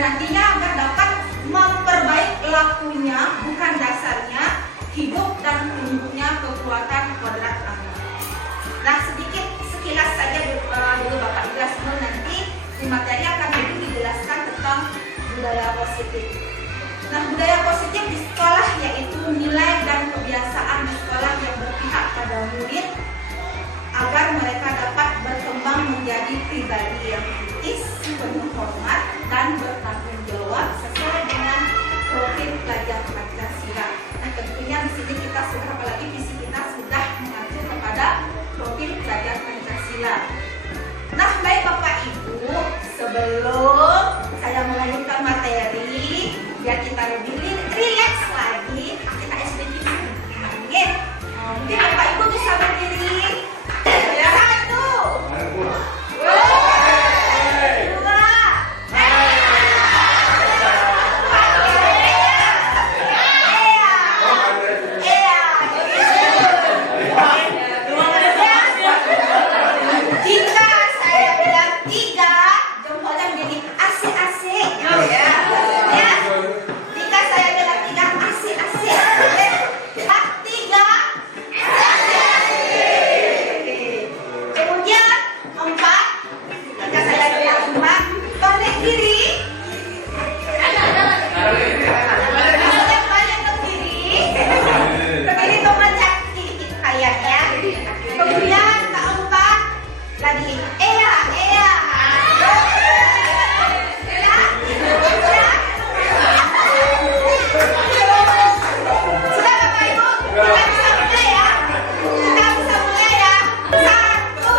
dan nantinya agar dapat memperbaiki lakunya, bukan dasarnya, hidup dan tumbuhnya kekuatan kodrat Allah. Nah, sekilas saja dulu Bapak Ibu semua, nanti di materi akan lebih dijelaskan tentang budaya positif. Nah, budaya positif di sekolah yaitu nilai dan kebiasaan di sekolah yang berpihak pada murid agar mereka dapat berkembang menjadi pribadi yang kritis, penuh hormat, dan bertanggung jawab sesuai dengan profil pelajar Pancasila. Nah, tentunya di sini kita sudah, apalagi visi kita sudah mengacu kepada profil pelajar Pancasila. Nah, baik Bapak Ibu, sebelum saya melanjutkan materi, biar kita lebih rileks lagi, kita sedikit mungkin Bapak Ibu bisa berdiri. Satu, dua, jika saya bilang tiga, jempolnya begini, asik-asik. Ya. Jika saya bilang tiga, asik-asik. Tiga, asik-asik. Kemudian empat, jika saya bilang empat, balik kiri. Kemudian balik ke kiri. Ke kiri kemudian kiri kayak ya. Kemudian keempat lagi, Ea. Sudah Bapak Ibu, kita bisa mulai ya. Kita bisa mulai ya. Satu,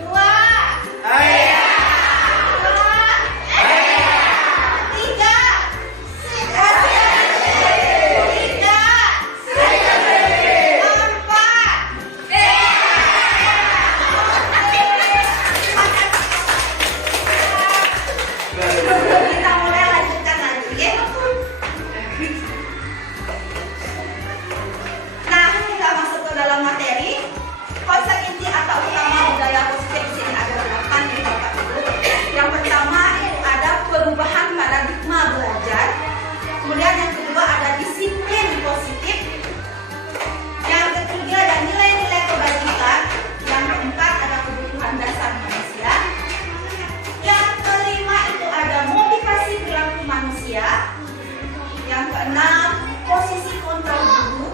dua, tiga, kita mulai lanjutkan lagi ya. Nah, kita masuk ke dalam materi. Konsep inti atau utama budaya positif di sini ada 8 nih Bapak Ibu. Yang pertama ada perubahan paradigma belajar. Kemudian yang kedua ada disiplin positif. Yang ketiga ada nilai-nilai kebajikan. Yang keempat ada kebutuhan dasar manusia. Yang kelima itu ada motivasi perilaku manusia. Yang keenam posisi kontrol guru.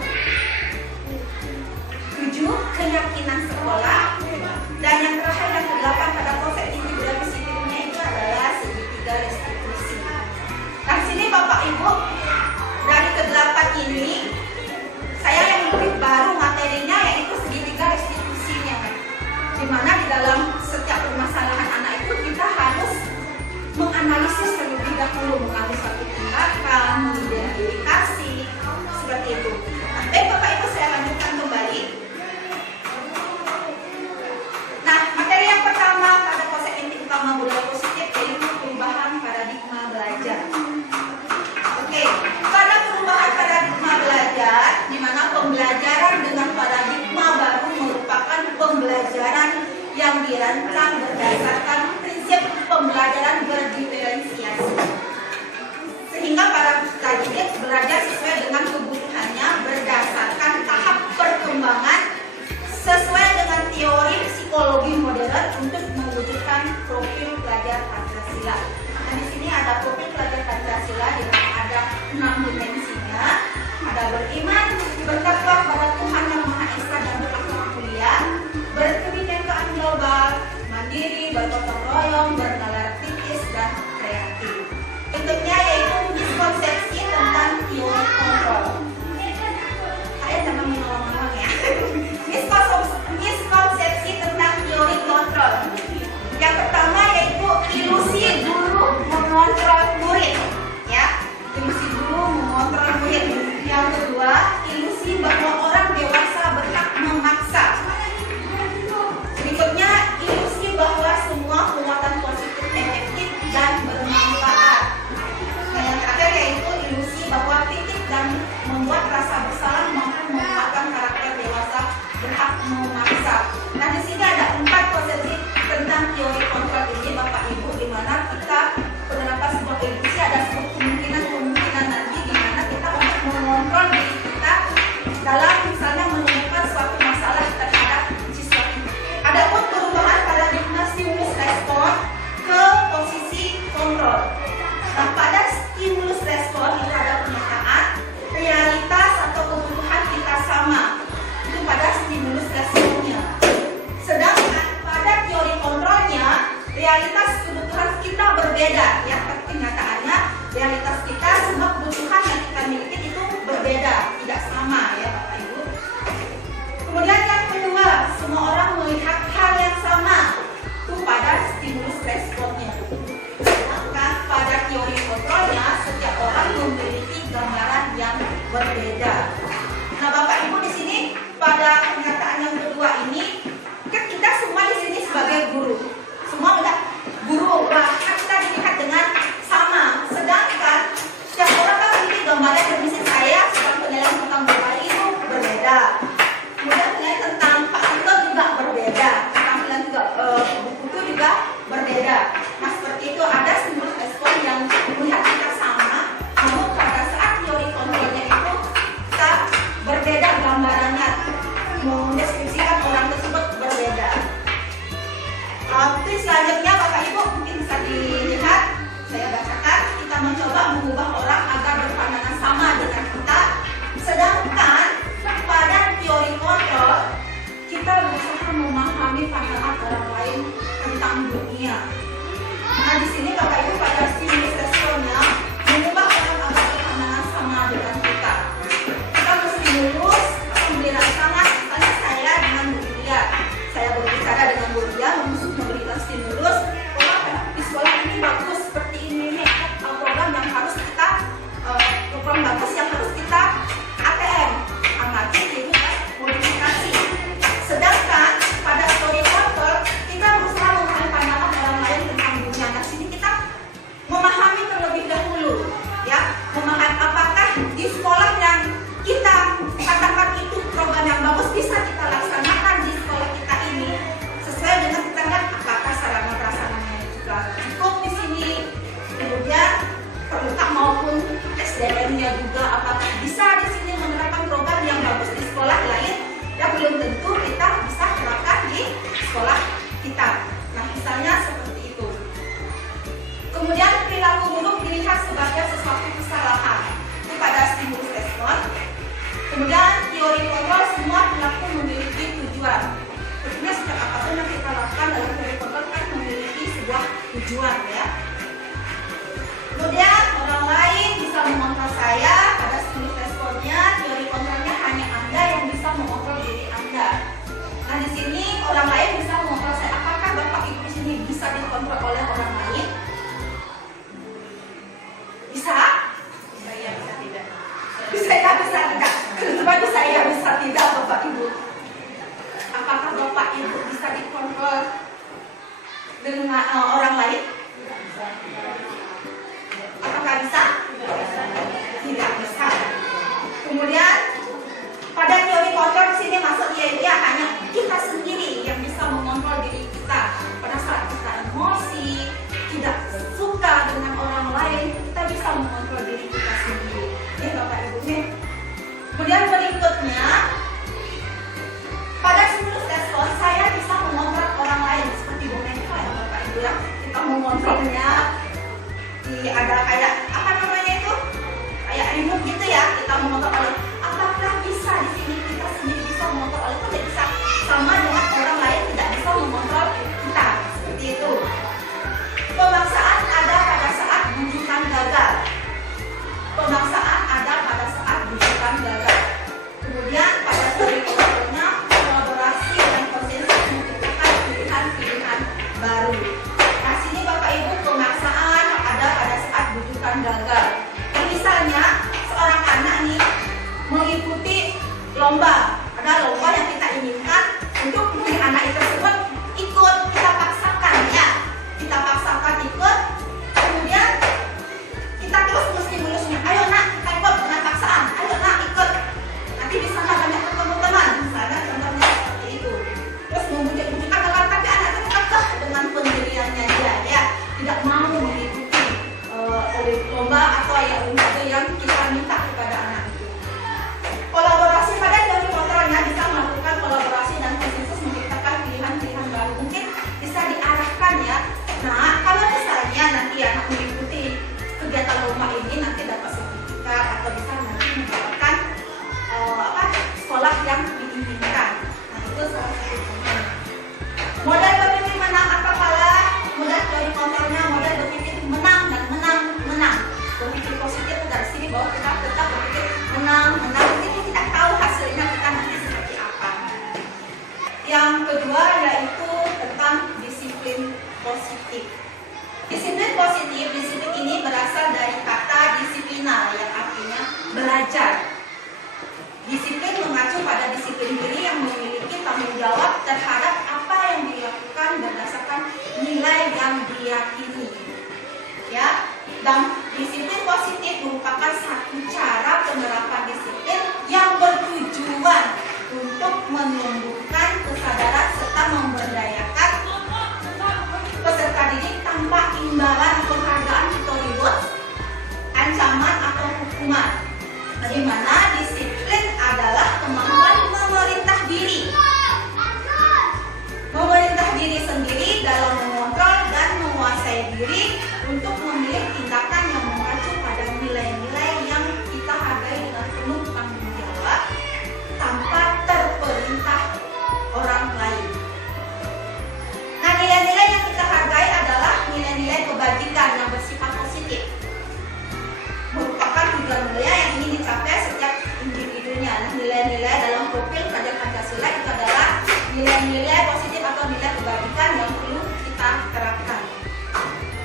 7 keyakinan sekolah. Dan yang terakhir yang ke-8 pada konsep inti budaya positifnya itu adalah segitiga restitusi. Nah, sini Bapak Ibu, dari ke-8 ini saya yang lebih baru materinya yaitu segitiga restitusinya, dimana di dalam setiap permasalahan anak itu kita harus menganalisis terlebih dahulu, mengambil satu tindakan, mengidentifikasi seperti itu. Nah, baik Bapak Ibu, saya lanjutkan kembali. Nah, materi yang pertama pada konsep inti utama budaya positif yaitu perubahan paradigma belajar. Oke, pada perubahan paradigma belajar, di mana pembelajaran dengan paradigma baru merupakan pembelajaran yang dirancang berdasarkan prinsip pembelajaran berdiferensiasi, sehingga para pelajar belajar sesuai dengan kebutuhannya berdasarkan tahap perkembangan sesuai dengan teori psikologi modern untuk mewujudkan profil pelajar Pancasila. Nah, di sini ada profil pelajar Pancasila di mana ada 6 dimensinya. Ada beriman, bertakwa pada Tuhan Yang Maha Esa dan berakhlak mulia, berkebinekaan global, mandiri, bergotong royong, bernalar kritis dan kreatif. Bentuknya yaitu miskonsepsi tentang teori kontrol. Kalian jangan menolong-nolong ya. Miskonsepsi tentang teori kontrol. Yang pertama yaitu ilusi guru mengontrol murid, ya. Ilusi guru mengontrol murid. Yang kedua, ilusi bahwa orang dewasa berhak memaksa. Berikutnya, ilusi bahwa semua berbeda ya, kenyataannya realitas kita semua kebutuhan yang kita miliki itu berbeda, tidak sama ya Bapak Ibu. Kemudian yang kedua, semua orang melihat hal yang sama itu pada stimulus responnya. Sedangkan pada teori kontrolnya setiap orang memiliki gambaran yang berbeda. Nah Bapak Ibu di sini pada pernyataan yang kedua ini kan kita semua di sini sebagai guru, semua udah guru, bahkan kita dilihat dengan sama. Sedangkan setiap orang kan memiliki gambaran yang bisa saya sedang penilaian tentang Bapak Ibu berbeda. Kemudian penilaian tentang Pak Tito juga berbeda, tentang penilaian juga buku itu juga berbeda. Nah seperti itu ada stimulus respon yang melihat kita sama, namun pada saat teori kontrolnya itu kita berbeda gambarannya, mendeskripsikan orang tersebut berbeda. Oke, selanjutnya Bapak Ibu mungkin bisa dilihat, saya bacakan. Kita mencoba mengubah orang agar berpandangan sama dengan kita. Sedangkan pada teori kontrol kita berusaha memahami pandangan orang lain tentang dunia. Nah di sini Bapak Ibu pada stimulus responnya mengubah orang agar berpandangan sama dengan kita. Kita menstimulus memberi rangsangan, misalnya saya dengan Bu Lia. Saya berbicara dengan Bu Lia memberikan stimulus, di sekolah ini bagus seperti ini nih, program yang harus kita program bagus yang harus kita ATM amati ini modifikasi. Sedangkan pada story control kita berusaha memahami pandangan orang lain tentang dunia. Nah sini kita memahami terlebih dahulu ya, memahami apakah di sekolah yang kita katakan itu program yang bagus bisa kita laksanakan di sekolah kita ini sesuai dengan kita lihat apakah sarana prasarananya juga cukup di sini, kemudian perlengkap maupun SDM-nya juga apakah bisa di sini menerapkan program yang bagus di sekolah lain yang belum tentu kita bisa terapkan di sekolah kita. Nah misalnya seperti itu. Kemudian perilaku buruk dilihat sebagai sesuatu kesalahan itu pada stimulus respon. Kemudian teori kontrol semua perilaku memiliki tujuan. Tentunya setiap apapun yang kita lakukan dalam teori kontrol kan memiliki sebuah tujuan ya. Kemudian orang lain bisa mengontrol saya pada stimulus responnya. Teori kontrolnya hanya Anda yang bisa mengontrol diri Anda. Nah di sini orang lain bisa mengontrol saya. Apakah Bapak Ibu di sini bisa dikontrol oleh orang lain? Bisa? Saya bisa tidak. Bisa tidak. Kenapa saya bisa tidak Bapak Ibu? Apakah Bapak Ibu bisa dikontrol dengan orang lain? Apakah bisa? Tidak bisa. Kemudian pada teori kontrol di sini masuk dia hanya kita sendiri yang bisa mengontrol diri kita. Pada saat kita emosi, tidak suka dengan orang lain, kita bisa mengontrol diri kita sendiri. Ya Bapak Ibu nih. Kemudian berikutnya pada stimulus respon saya bisa mengontrol orang lain seperti boneka ya Bapak Ibu ya. Kita mengontrolnya ada kayak apa namanya itu kayak remote gitu ya, kita mengontrol oleh apakah bisa di sini kita sendiri bisa mengontrol oleh tidak bisa sama dengan orang lain tidak bisa mengontrol kita seperti itu. Pemaksaan ada pada saat bujukan gagal. Pemaksaan ada pada saat bujukan gagal. Kemudian pada teori kontrolnya kolaborasi dan konsensus membutuhkan pilihan-pilihan baru. Nah sini Bapak Ibu pemaksaan ada pada saat bujukan gagal. Misalnya seorang anak nih mengikuti lomba, ada lomba yang kita inginkan untuk anak itu tersebut ikut, kita paksakan ya, kita paksakan ikut, kemudian kita terus menstimulus-nya, ayo nak kita ikut dengan paksaan, ayo nak ikut, nanti bisa banyak teman-teman, misalnya contohnya seperti itu. Terus membujuk-bujukkan gagal, tapi anak itu tetap dengan pendiriannya dia ya, tidak mau mengikuti lomba atau yang kita minta kepada anak itu. Kolaborasi pada teori kontrolnya bisa melakukan kolaborasi dan konsensus menciptakan pilihan-pilihan baru. Mungkin bisa diarahkan ya. Nah, kalau misalnya nanti anak mengikuti kegiatan lomba ini nanti dapat sertifikat atau bisa nanti mendapatkan sekolah yang diinginkan. Nah, itu salah satu contoh. Model berpikir menang apabila model teori kontrolnya model berpikir disiplin ini berasal dari kata disiplina yang artinya belajar. Disiplin mengacu pada disiplin diri yang memiliki tanggung jawab terhadap apa yang dilakukan berdasarkan nilai yang diyakini. Ya, dan disiplin positif merupakan satu cara penerapan disiplin yang bertujuan untuk menumbuhkan kesadaran serta memberdayakan peserta didik tanpa imbalan penghargaan atau reward, ancaman atau hukuman. Di mana disiplin adalah kemampuan memerintah diri. Memerintah diri sendiri dalam mengontrol dan menguasai diri untuk memilih tindakan yang mengacu pada nilai-nilai yang kita hargai dengan penuh tanggung jawab tanpa terperintah orang lain. Nah, nilai-nilai yang kita hargai adalah nilai-nilai kebajikan yang bersifat positif. Merupakan tujuan mulia yang ingin dicapai setiap individunya. Nah, nilai-nilai dalam profil pelajar Pancasila itu adalah nilai-nilai positif atau nilai kebajikan yang perlu kita terapkan.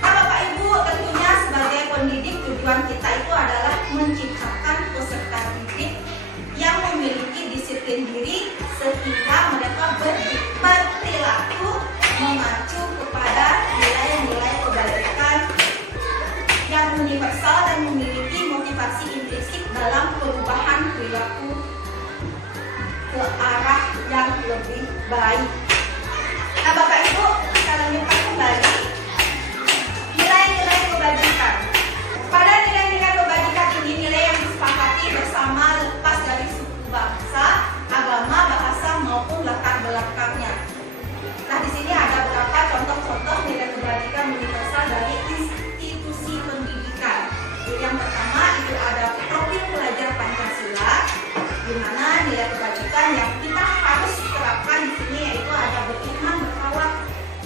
Nah, Bapak Ibu, tentunya sebagai pendidik tujuan kita itu adalah menciptakan peserta didik yang memiliki disiplin diri sehingga mereka berperilaku mengacu kepada nilai-nilai kebajikan yang universal dan memiliki motivasi intrinsik dalam perubahan perilaku ke arah yang lebih baik. Nah, Bapak Ibu, kita lanjutkan kembali nilai-nilai kebajikan. Pada nilai-nilai kebajikan ini nilai yang disepakati bersama lepas dari suku bangsa, agama, bahasa maupun latar belakangnya. Nah, di sini ada beberapa contoh-contoh nilai kebajikan universal dari institusi pendidikan. Yang pertama itu ada profil pelajar Pancasila, di mana nilai kebajikan yang kita harus terapkan di sini yaitu ada beriman, bertawakal,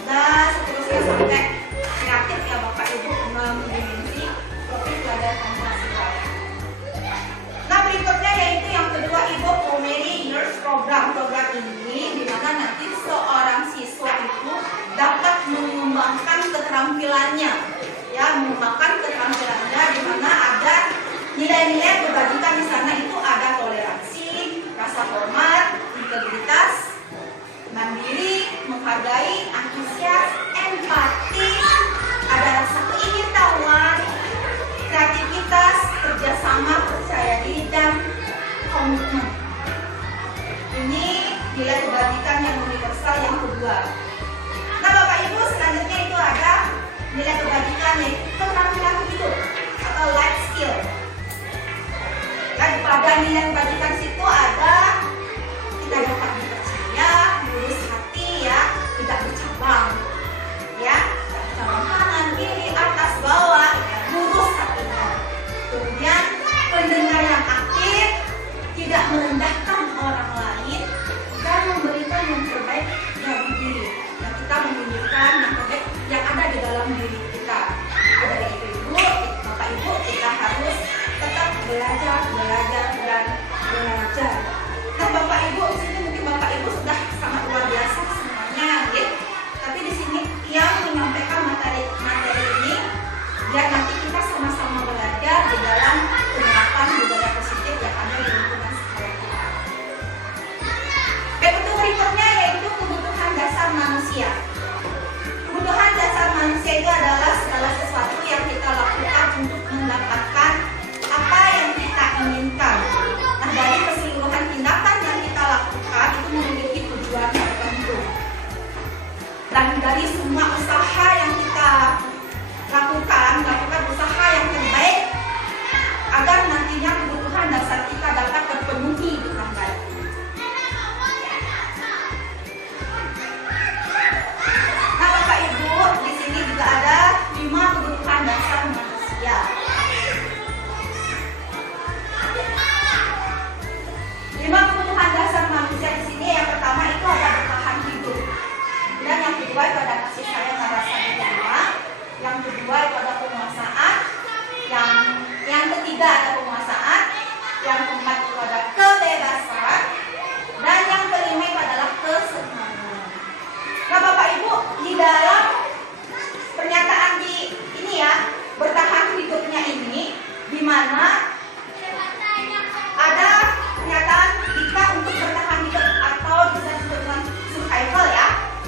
dan seterusnya sampai kreatif ya Bapak Ibu mendimensi profil pelajar Pancasila. Nah, berikutnya yaitu yang kedua Ibu Pomeri Years Program. Program ini di mana nanti seorang siswa itu dapat mengembangkan keterampilannya, ya, mengembangkan keterampilannya di mana ada nilai-nilai kebajikan di sana itu ada toleransi, rasa hormat, integritas, mandiri, menghargai, antusias, empati, ada rasa keingintahuan, kreativitas, kerjasama, percaya diri, dan komitmen. Ini nilai kebajikan yang universal yang kedua. Nah, Bapak Ibu, selanjutnya itu ada nilai kebajikan yaitu keterampilan hidup atau life skill. Dan pada nilai kebajikan situ ada kita dapat dipercaya, lurus hati, ya, tidak bercabang, ya, cabang kanan, kiri, atas, bawah, lurus hatinya. Kemudian pendengar yang aktif, tidak merendahkan orang lain, dan memberikan yang terbaik dari diri. Dan kita menunjukkan yang terbaik yang ada di dalam diri kita. Dari itu Ibu, Bapak Ibu, kita harus tetap belajar, dan belajar. Nah, Bapak Ibu, di sini mungkin Bapak Ibu sudah sangat luar biasa semuanya, ya. Tapi di sini yang menyampaikan materi ini, biar nanti kita sama-sama belajar di dalam penerapan budaya positif yang ada di lingkungan sekolah kita. Untuk berikutnya yaitu kebutuhan dasar manusia. Kebutuhan dasar manusia itu adalah segala sesuatu yang kita lakukan untuk mendapatkan apa yang kita inginkan. Nah, dari keseluruhan tindakan yang kita lakukan itu memiliki tujuan tertentu. Dan dari semua usaha yang kita lakukan usaha yang terbaik agar nantinya kebutuhan dasar kita dapat terpenuhi dengan baik. Nah, Bapak Ibu, di sini juga ada 5 kebutuhan dasar manusia. 5 kebutuhan dasar manusia di sini, yang pertama itu ada bertahan hidup. Dan yang kedua itu ada kasih sayang dan rasa diterima. Yang kedua itu ada penguasaan. Yang ketiga ada penguasaan. Yang keempat itu ada kebebasan. Dan yang kelima itu adalah kesenangan. Nah, Bapak Ibu, di dalam pernyataan di ini ya, mana ada pernyataan kita untuk bertahan hidup atau bisa disebut dengan survival ya.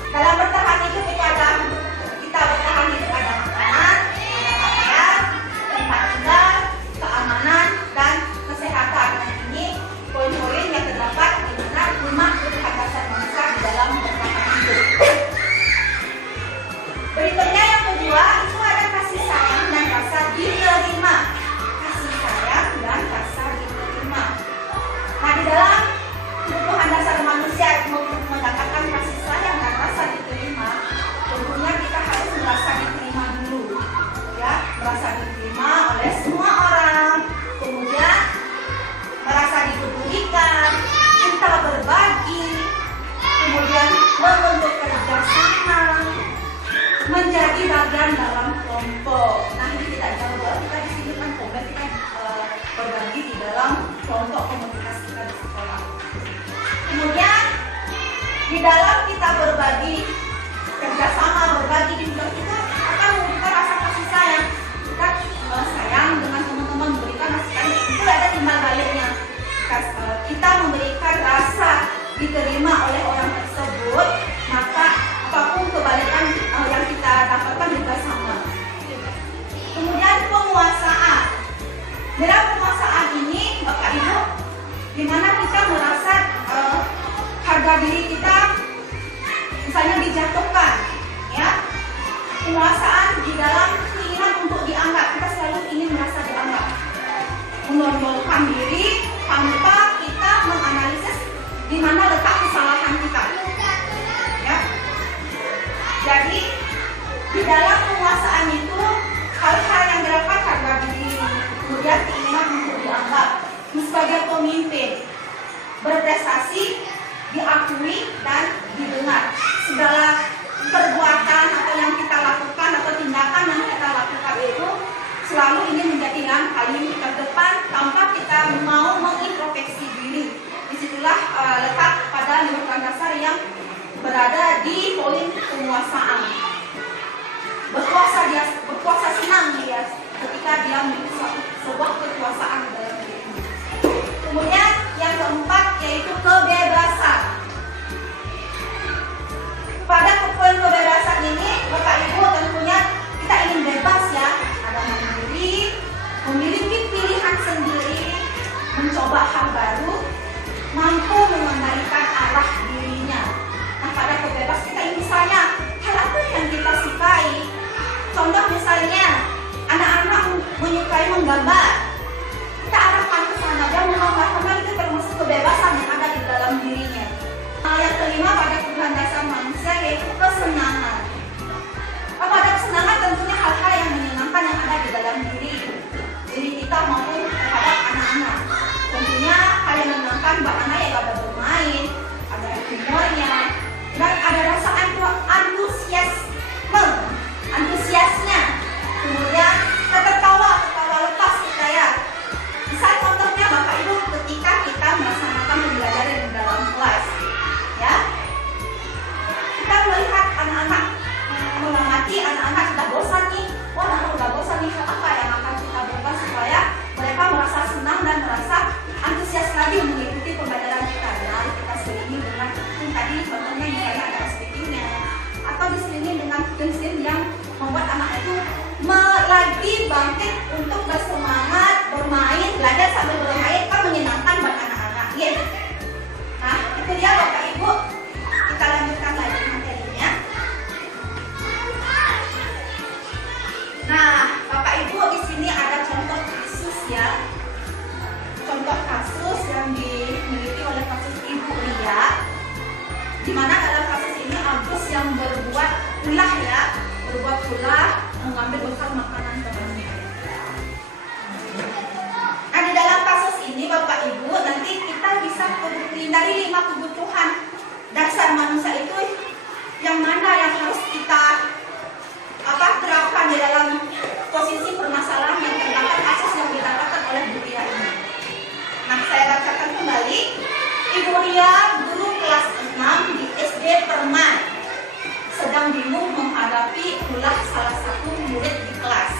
Dalam bertahan hidup itu ada kita bertahan hidup ada makanan, ada pakaian, tempat tinggal, keamanan dan kesehatan. Nah, ini poin-poin yang terdapat di mana 5 kebutuhan dasar manusia di dalam bertahan hidup. Berikutnya yang kedua itu ada kasih sayang dan rasa diterima. Kasih sayang dan rasa diterima. Nah, di dalam kebutuhan dasar manusia untuk mendapatkan kasih sayang dan rasa diterima, tentunya kita harus merasa diterima dulu, ya, merasa diterima oleh semua orang, kemudian merasa dipedulikan, kita berbagi, kemudian membentuk kerjasama, menjadi bagian dalam kelompok. Nah, ini tidak jauh, kita di sini kan komplek, kita berbagi di dalam kelompok komunitas kita di sekolah. Kemudian di dalam kita berbagi kerjasama, berbagi di bidang kita akan memberikan rasa kasih sayang. Kita sayang dengan teman-teman, memberikan kasih sayang. Itu ada timbal baliknya. Kita memberikan rasa diterima oleh orang tersebut, maka apapun kebalikan yang kita dapatkan juga sama. Kemudian penguasaan. Dalam penguasaan ini, Bapak Ibu, di mana kita merasa harga diri kita misalnya dijatuhkan, ya. Penguasaan di dalam keinginan untuk dianggap, kita selalu ingin merasa dianggap, menonjolkan diri tanpa kita menganalisis di mana letak kesalahan kita, ya. Jadi di dalam penguasaan itu hal-hal yang dilakukan harga diri, kemudian keinginan untuk dianggap sebagai pemimpin, berprestasi, diakui dan didengar. Segala perbuatan atau yang kita lakukan atau tindakan yang kita lakukan itu selalu ingin menjadi yang paling terdepan tanpa kita mau mengintrospeksi diri. Disitulah letak pada kebutuhan dasar yang berada di poin penguasaan. Berkuasa senang dia ketika dia memiliki sebuah kekuasaan dalam dirinya. Kemudian yang keempat yaitu kebebasan. Pada poin kebebasan ini, Bapak Ibu tentunya kita ingin bebas ya, ada mandiri, memiliki pilihan sendiri, mencoba hal baru, mampu mengendalikan arah dirinya. Nah, pada kebebasan kita ini misalnya hal apa yang kita sukai. Contoh misalnya anak-anak menyukai menggambar, kita arahkan ke sana, dia menggambar karena itu termasuk kebebasan yang ada di dalam dirinya. Nah, yang kelima pada kebutuhan dasar manusia yaitu kesenangan. Pada kesenangan tentunya hal-hal yang menyenangkan yang ada di dalam diri kita maupun terhadap anak-anak. Tentunya hal yang menyenangkan buat anak ya ada bermain, ada humornya, dan ada rasa antusiasnya. Kemudian tertawa lepas kita ya. Misal contohnya Bapak Ibu ketika kita melaksanakan pembelajaran di dalam kelas, ya. Kita melihat anak-anak mengamati anak-anak sudah bosan nih. Oh, anak sudah bosan nih. Apa yang akan kita berikan supaya mereka merasa senang dan merasa antusias lagi mengikuti pembelajaran kita. Nah, kita selingi dengan tadi contohnya misalnya ada speakingnya, atau diselingi dengan game yang membuat anak itu lagi bangkit untuk bersemangat bermain, belajar sambil bermain kan menyenangkan buat anak-anak, ya. Nah, itu dia Bapak Ibu. Kita lanjutkan lagi materinya. Nah, Bapak Ibu di sini ada contoh kasus ya. Contoh kasus yang dimiliki oleh kasus Ibu Lia, di mana dalam kasus ini Agus yang berbuat ulah mengambil bekal makanan temannya. Nah, di dalam kasus ini Bapak Ibu nanti kita bisa dari 5 kebutuhan dasar manusia itu yang mana yang harus kita terapkan di dalam posisi permasalahan yang terdapat kasus yang didapatkan oleh Bu Ria ini. Nah, saya bacakan kembali. Ibu Ria, guru kelas 6 di SD Perman, sedang bingung menghadapi ulah salah satu murid di kelas,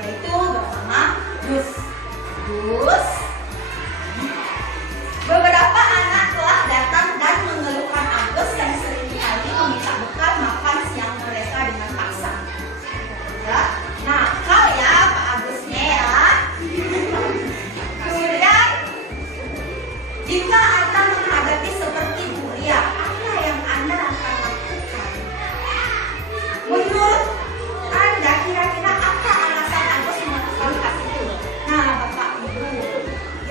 yaitu bernama Dus. Agus. Beberapa anak telah datang dan mengeluhkan Agus yang seringkali meminta bekal makan siang mereka dengan paksa. Ya, nakal ya Pak Agusnya ya. Kemudian, jika Anda menghadapi seperti Buria, apa yang Anda akan lakukan? Menurut Anda kira-kira apa alasan Agus melakukan hal itu? Nah, Bapak Ibu,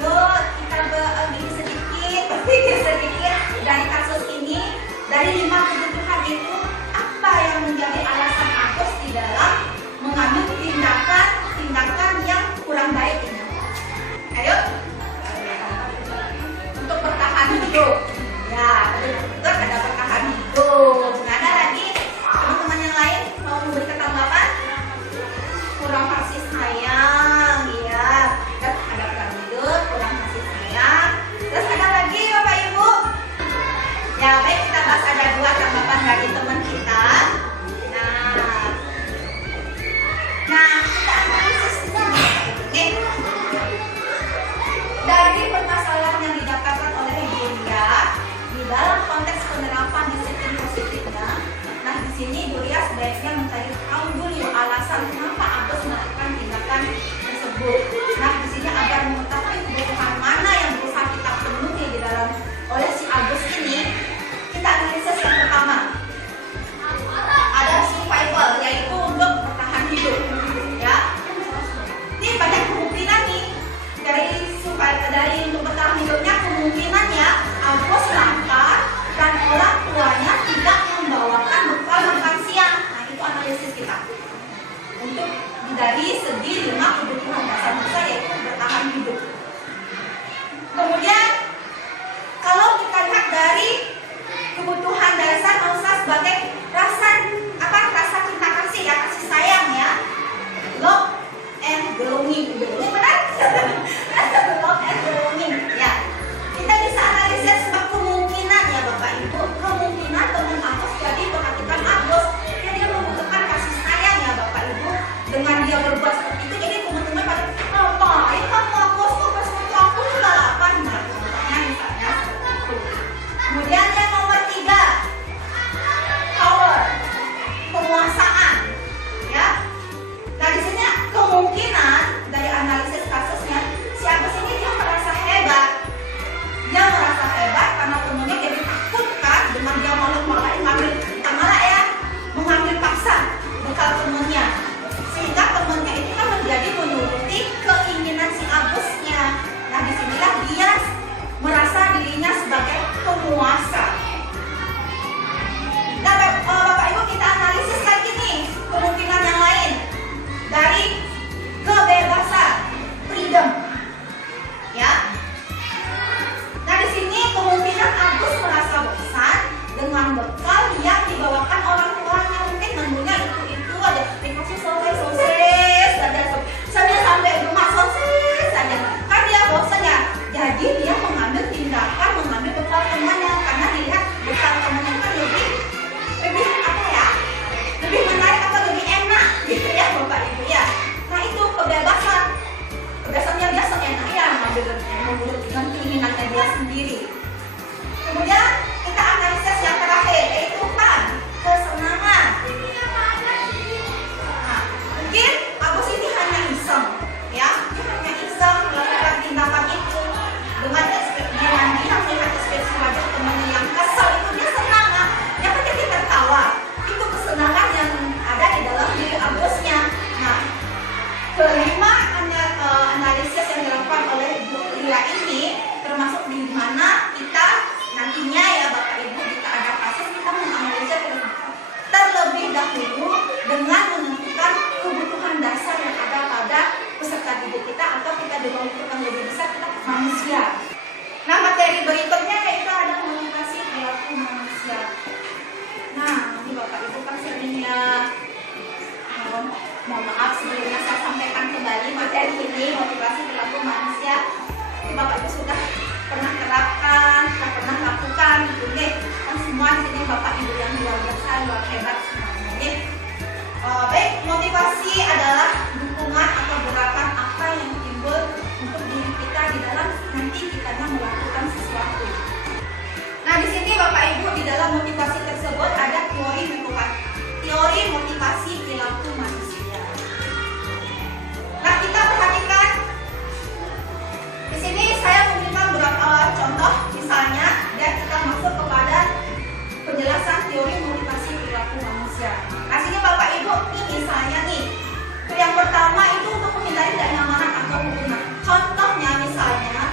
yuk kita berpikir sedikit dari kasus ini, dari 5 kebutuhan itu, apa yang menjadi alasan Agus di dalam mengambil tindakan yang kurang baik ini? Ayo, untuk bertahan hidup. Ya, betul ada bertahan hidup. Nggak ada lagi teman-teman yang lain mau memberikan tanggapan? Kurang kasih sayang, ya. Dan ada bertahan hidup, kurang kasih sayang. Terus ada lagi Bapak Ibu? Ya, baik kita bahas ada 2 tanggapan dari teman kita. Nah, kita analisis oke. Dari permasalahan yang didapatkan oleh Buria di dalam konteks penerapan disiplin positifnya. Nah, di sini Buria sebaiknya mencari tahu dulu alasan kenapa Agus melakukan tindakan tersebut. Nah, di sini agar mengetahui kebutuhan mana yang berusaha kita penuhi di dalam oleh si Agus ini, kita analisis yang pertama. Ada survival, yaitu untuk bertahan hidup. Ya, ini banyak kemungkinan nih dari untuk bertahan hidupnya, kemungkinannya Agus lapar dan orang tuanya tidak membawakan bekal makan siang. Nah, itu analisis kita untuk dari segi 5 kebutuhan dasar yaitu bertahan hidup. Kemudian kalau kita lihat dari kebutuhan dasar manusia sebagai rasa cinta kasih ya, kasih sayang ya, love and belonging. Ini benar? Love and belonging ya. Kita bisa analisis kemungkinan ya Bapak Ibu, kemungkinan teman Agus jadi perhatikan Agus, dia membutuhkan kasih sayang ya Bapak Ibu. Dengan dia berbuat seperti itu, jadi teman-teman pada ngapain kamu Agus kok pas waktu aku sudah lapar. Nah, contohnya misalnya seperti itu. Kemudian yang nomor 3, power, penguasaan ya. Nah, di sini kemungkinan dari analisis kasusnya si Agus ini dia merasa hebat. Dia merasa hebat karena temennya jadi takutkan dengan dia mengambil paksa bekal temennya, sehingga temennya itu kan menjadi menuruti keinginan si Agusnya. Nah, disinilah dia merasa dirinya sebagai penguasa. Nah, Bapak Ibu, kita analisis lagi nih kemungkinan yang lain dari kebebasan, freedom ya. Nah, di sini kemungkinan Agus merasa bosan dengan bekal yang dibawakan orang tuanya. Mungkin menunya itu aja, dikasih sosis saja, sampai rumah sosis saja. Kan dia bosan ya. Jadi dia mengambil tindakan, mengambil bekal temannya karena dilihat bekal temannya kan lebih apa ya? Lebih menarik atau lebih enak gitu ya Bapak Ibu ya. Nah, itu kebebasan. Kebiasaannya dia seenaknya mengambil dengan keinginannya dia sendiri. Kemudian kita analisis yang terakhir yaitu kesenangan. Nah, mungkin Agus ini hanya iseng ya, dia hanya iseng melakukan tindakan itu dengan dia melihat ekspresi wajah temannya yang kesal itu dia senang, dia kan jadi tertawa. Itu kesenangan yang ada di dalam diri Agusnya. Nah, kelima analisis yang dilakukan oleh Bu Lila ini termasuk di mana kita nantinya ya Bapak Ibu, jika ada kasus kita menganalisis terlebih dahulu dengan menentukan kebutuhan dasar yang ada pada peserta didik kita, atau kita dengan lebih besar kita manusia. Nah, materi berikutnya yaitu ada komunikasi perilaku manusia. Nah, ini Bapak Ibu kan seringnya mohon maaf sebelumnya saya sampaikan kembali materi ini, motivasi perilaku manusia. Ini Bapak Ibu sudah pernah terapkan, sudah pernah lakukan gitu deh. Kan semua di sini Bapak Ibu yang luar biasa, luar hebat semuanya deh. Baik, motivasi adalah dukungan atau gerakan apa yang timbul untuk melakukan sesuatu. Nah, di sini Bapak Ibu di dalam motivasi tersebut ada teori motivasi perilaku manusia. Nah, kita perhatikan di sini saya memberikan beberapa contoh, misalnya dan kita masuk kepada penjelasan teori motivasi perilaku manusia. Nah, sini Bapak Ibu nih misalnya nih, yang pertama itu untuk menghindari kenyamanan atau hubungan. Contohnya misalnya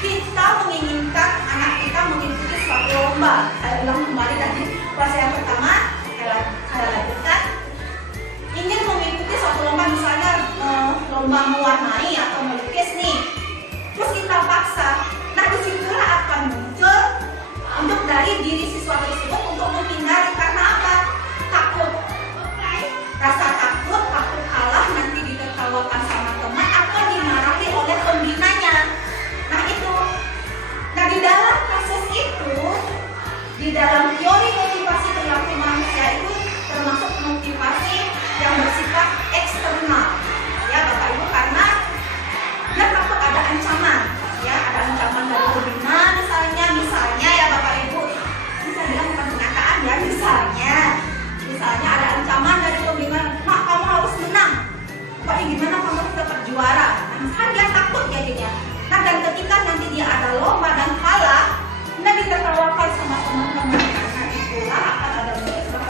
kita menginginkan anak kita mengikuti suatu lomba. Saya ulang kembali tadi fase yang pertama, saya lanjutkan. Ingin mengikuti suatu lomba, misalnya lomba mewarnai atau melukis nih. Terus kita paksa. Nah, disitulah akan muncul untuk dari diri siswa tersebut untuk menghindari, karena apa? Takut. Rasa takut kalah, nanti ditertawakan sama teman atau dimarahi oleh pembinanya. Nah, itu. Nah, di dalam kasus itu, di dalam teori motivasi perilaku manusia itu termasuk motivasi yang bersifat eksternal. Ya, Bapak Ibu, karena dia takut ada ancaman. Ya, ada ancaman dari pembina misalnya ya Bapak Ibu. Ini saya bilang bukan kenyataan ya, misalnya ada ancaman dari pembina, "Mak, kamu harus menang. Pokoknya gimana kamu harus dapat juara." Nah, dia takut jadinya. Nah, dan ketika nanti dia ada lomba dan kalah, nah ditertawakan sama teman-teman. Nah, itulah akan ada muncul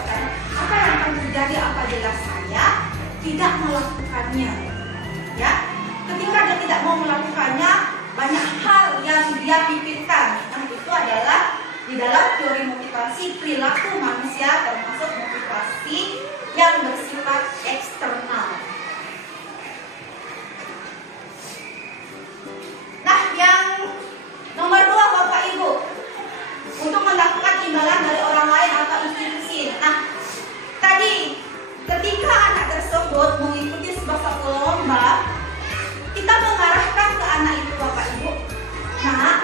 apa yang akan terjadi apabila saya tidak melakukannya. Ya, ketika dia tidak mau melakukannya, banyak hal yang dia pikirkan. Nah, itu adalah di dalam teori motivasi perilaku manusia, termasuk motivasi yang bersifat eksternal. Nah, yang nomor 2 Bapak Ibu, untuk melakukan imbalan dari orang lain atau institusi. Nah, tadi ketika anak tersebut mengikuti sebuah lomba, kita mengarahkan ke anak itu, Bapak Ibu, "Nah,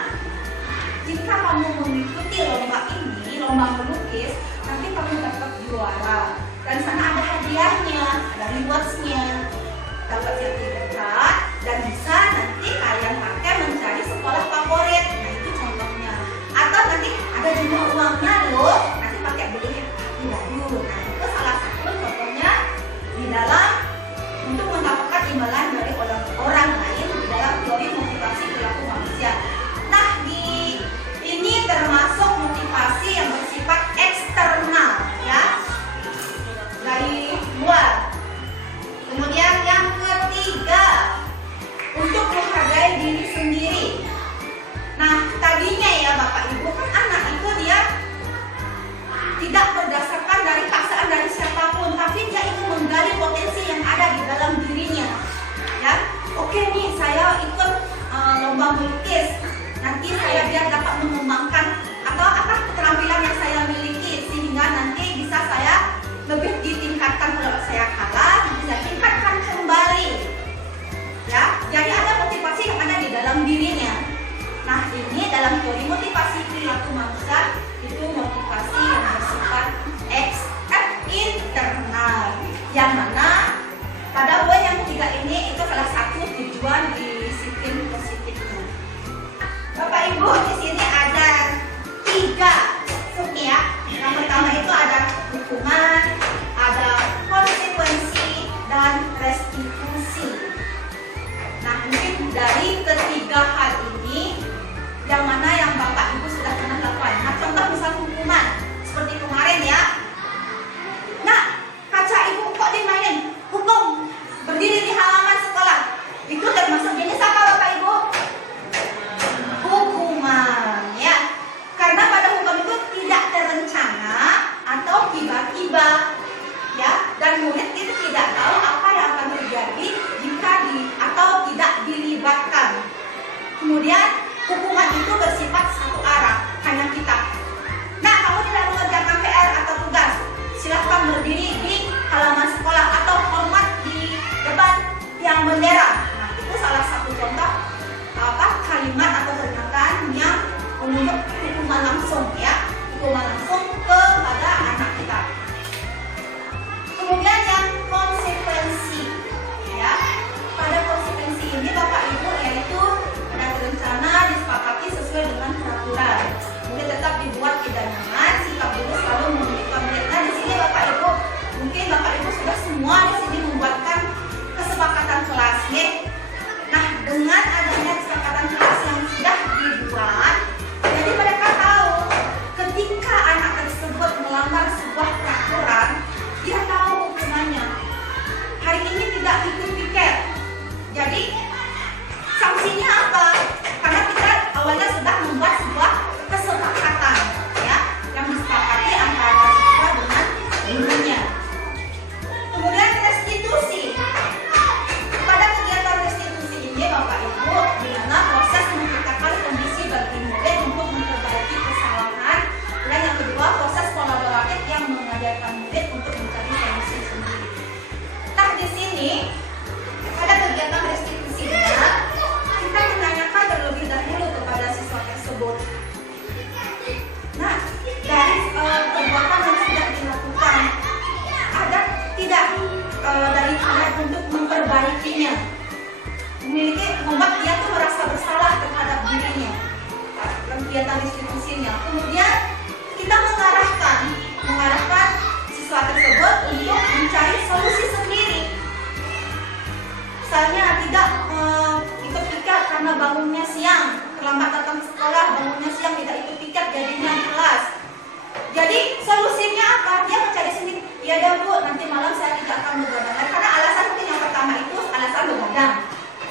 jika kamu mengikuti lomba ini, lomba melukis, nanti kamu dapat juara. Dan sana ada hadiahnya, ada rewards-nya, dapat sertifikat, dan bisa nanti kalian pakai mencari sekolah favorit." Nah, itu contohnya. Atau nanti ada jumlah uangnya loh, nanti pakai beli baju. Nah, itu salah satu contohnya di dalam untuk mendapatkan imbalan dari orang lain di dalam teori motivasi perilaku manusia. Nah, ini termasuk motivasi yang bersifat eksternal, ya, dari luar. Kemudian yang ketiga, untuk menghargai diri sendiri. Nah, tadinya ya Bapak Ibu, kan anak itu dia tidak berdasarkan dari paksaan dari siapapun, tapi dia ingin menggali potensi membuat dia tuh merasa bersalah terhadap dirinya, kegiatan institusinya. Kemudian kita mengarahkan siswa tersebut untuk mencari solusi sendiri. Misalnya tidak ikut piket karena bangunnya siang, terlambat datang ke sekolah, bangunnya siang, tidak ikut piket jadinya di kelas. Jadi solusinya apa? Dia mencari sendiri. Ya dah Bu, nanti malam saya tidak akan begadang. Karena alasan mungkin yang pertama itu alasan begadang,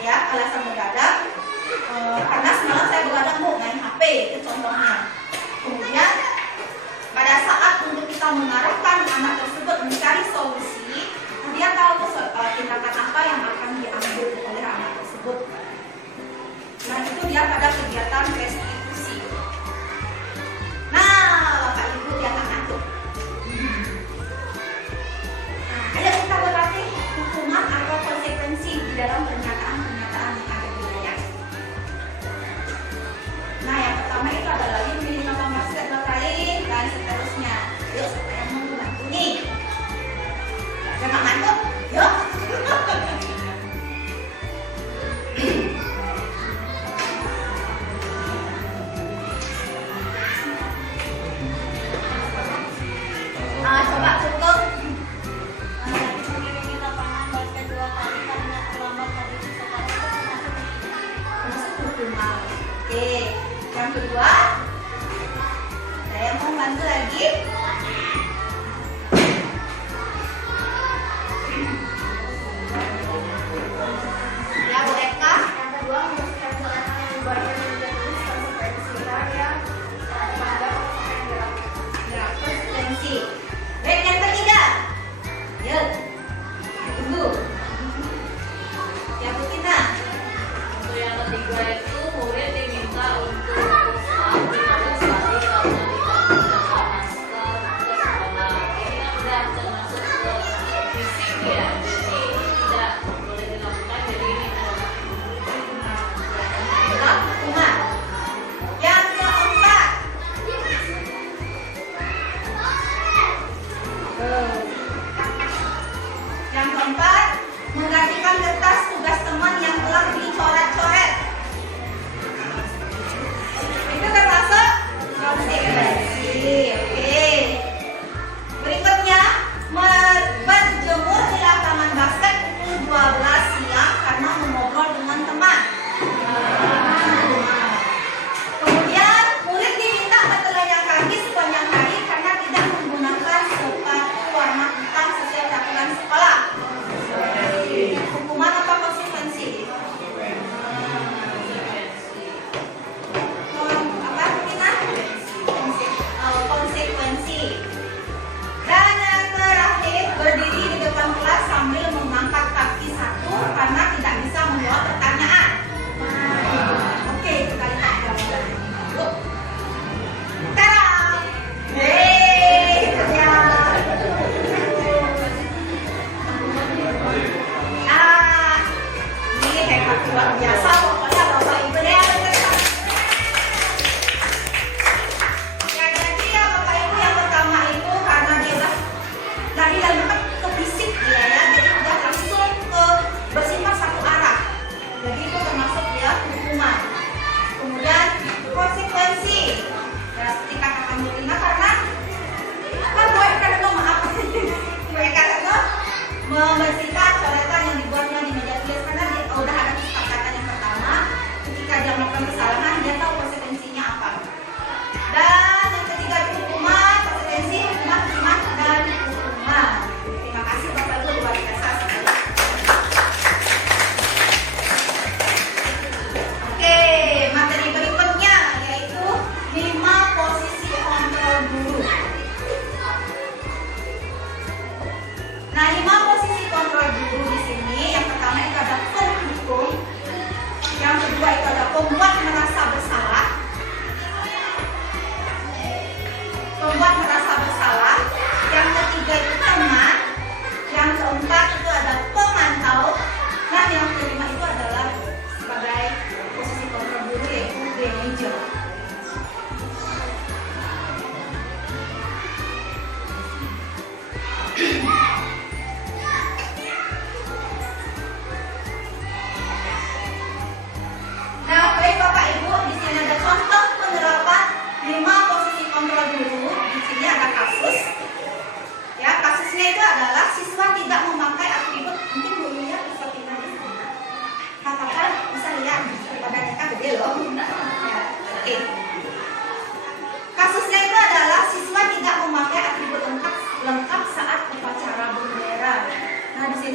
ya, alasan begadang. Karena semalam saya begadang Bu, main HP, itu contohnya. Kemudian pada saat untuk kita mengarahkan anak tersebut mencari solusi, dia tahu tindakan apa yang akan diambil oleh anak tersebut. Nah itu dia pada kegiatan restitusi. Nah Bapak Ibu dia tak ngantuk. Ayo kita berlatih hukuman atau konsekuensi di dalam pernyataan-pernyataan yang ada di layar. Nah yang pertama itu adalah ini nama masker lain dan seterusnya. Yuk siapa yang mau membantu nih? Jangan ngantuk, yuk. Coba cukup. Mengiringi lapangan basket 2 kali karena terlambat tadi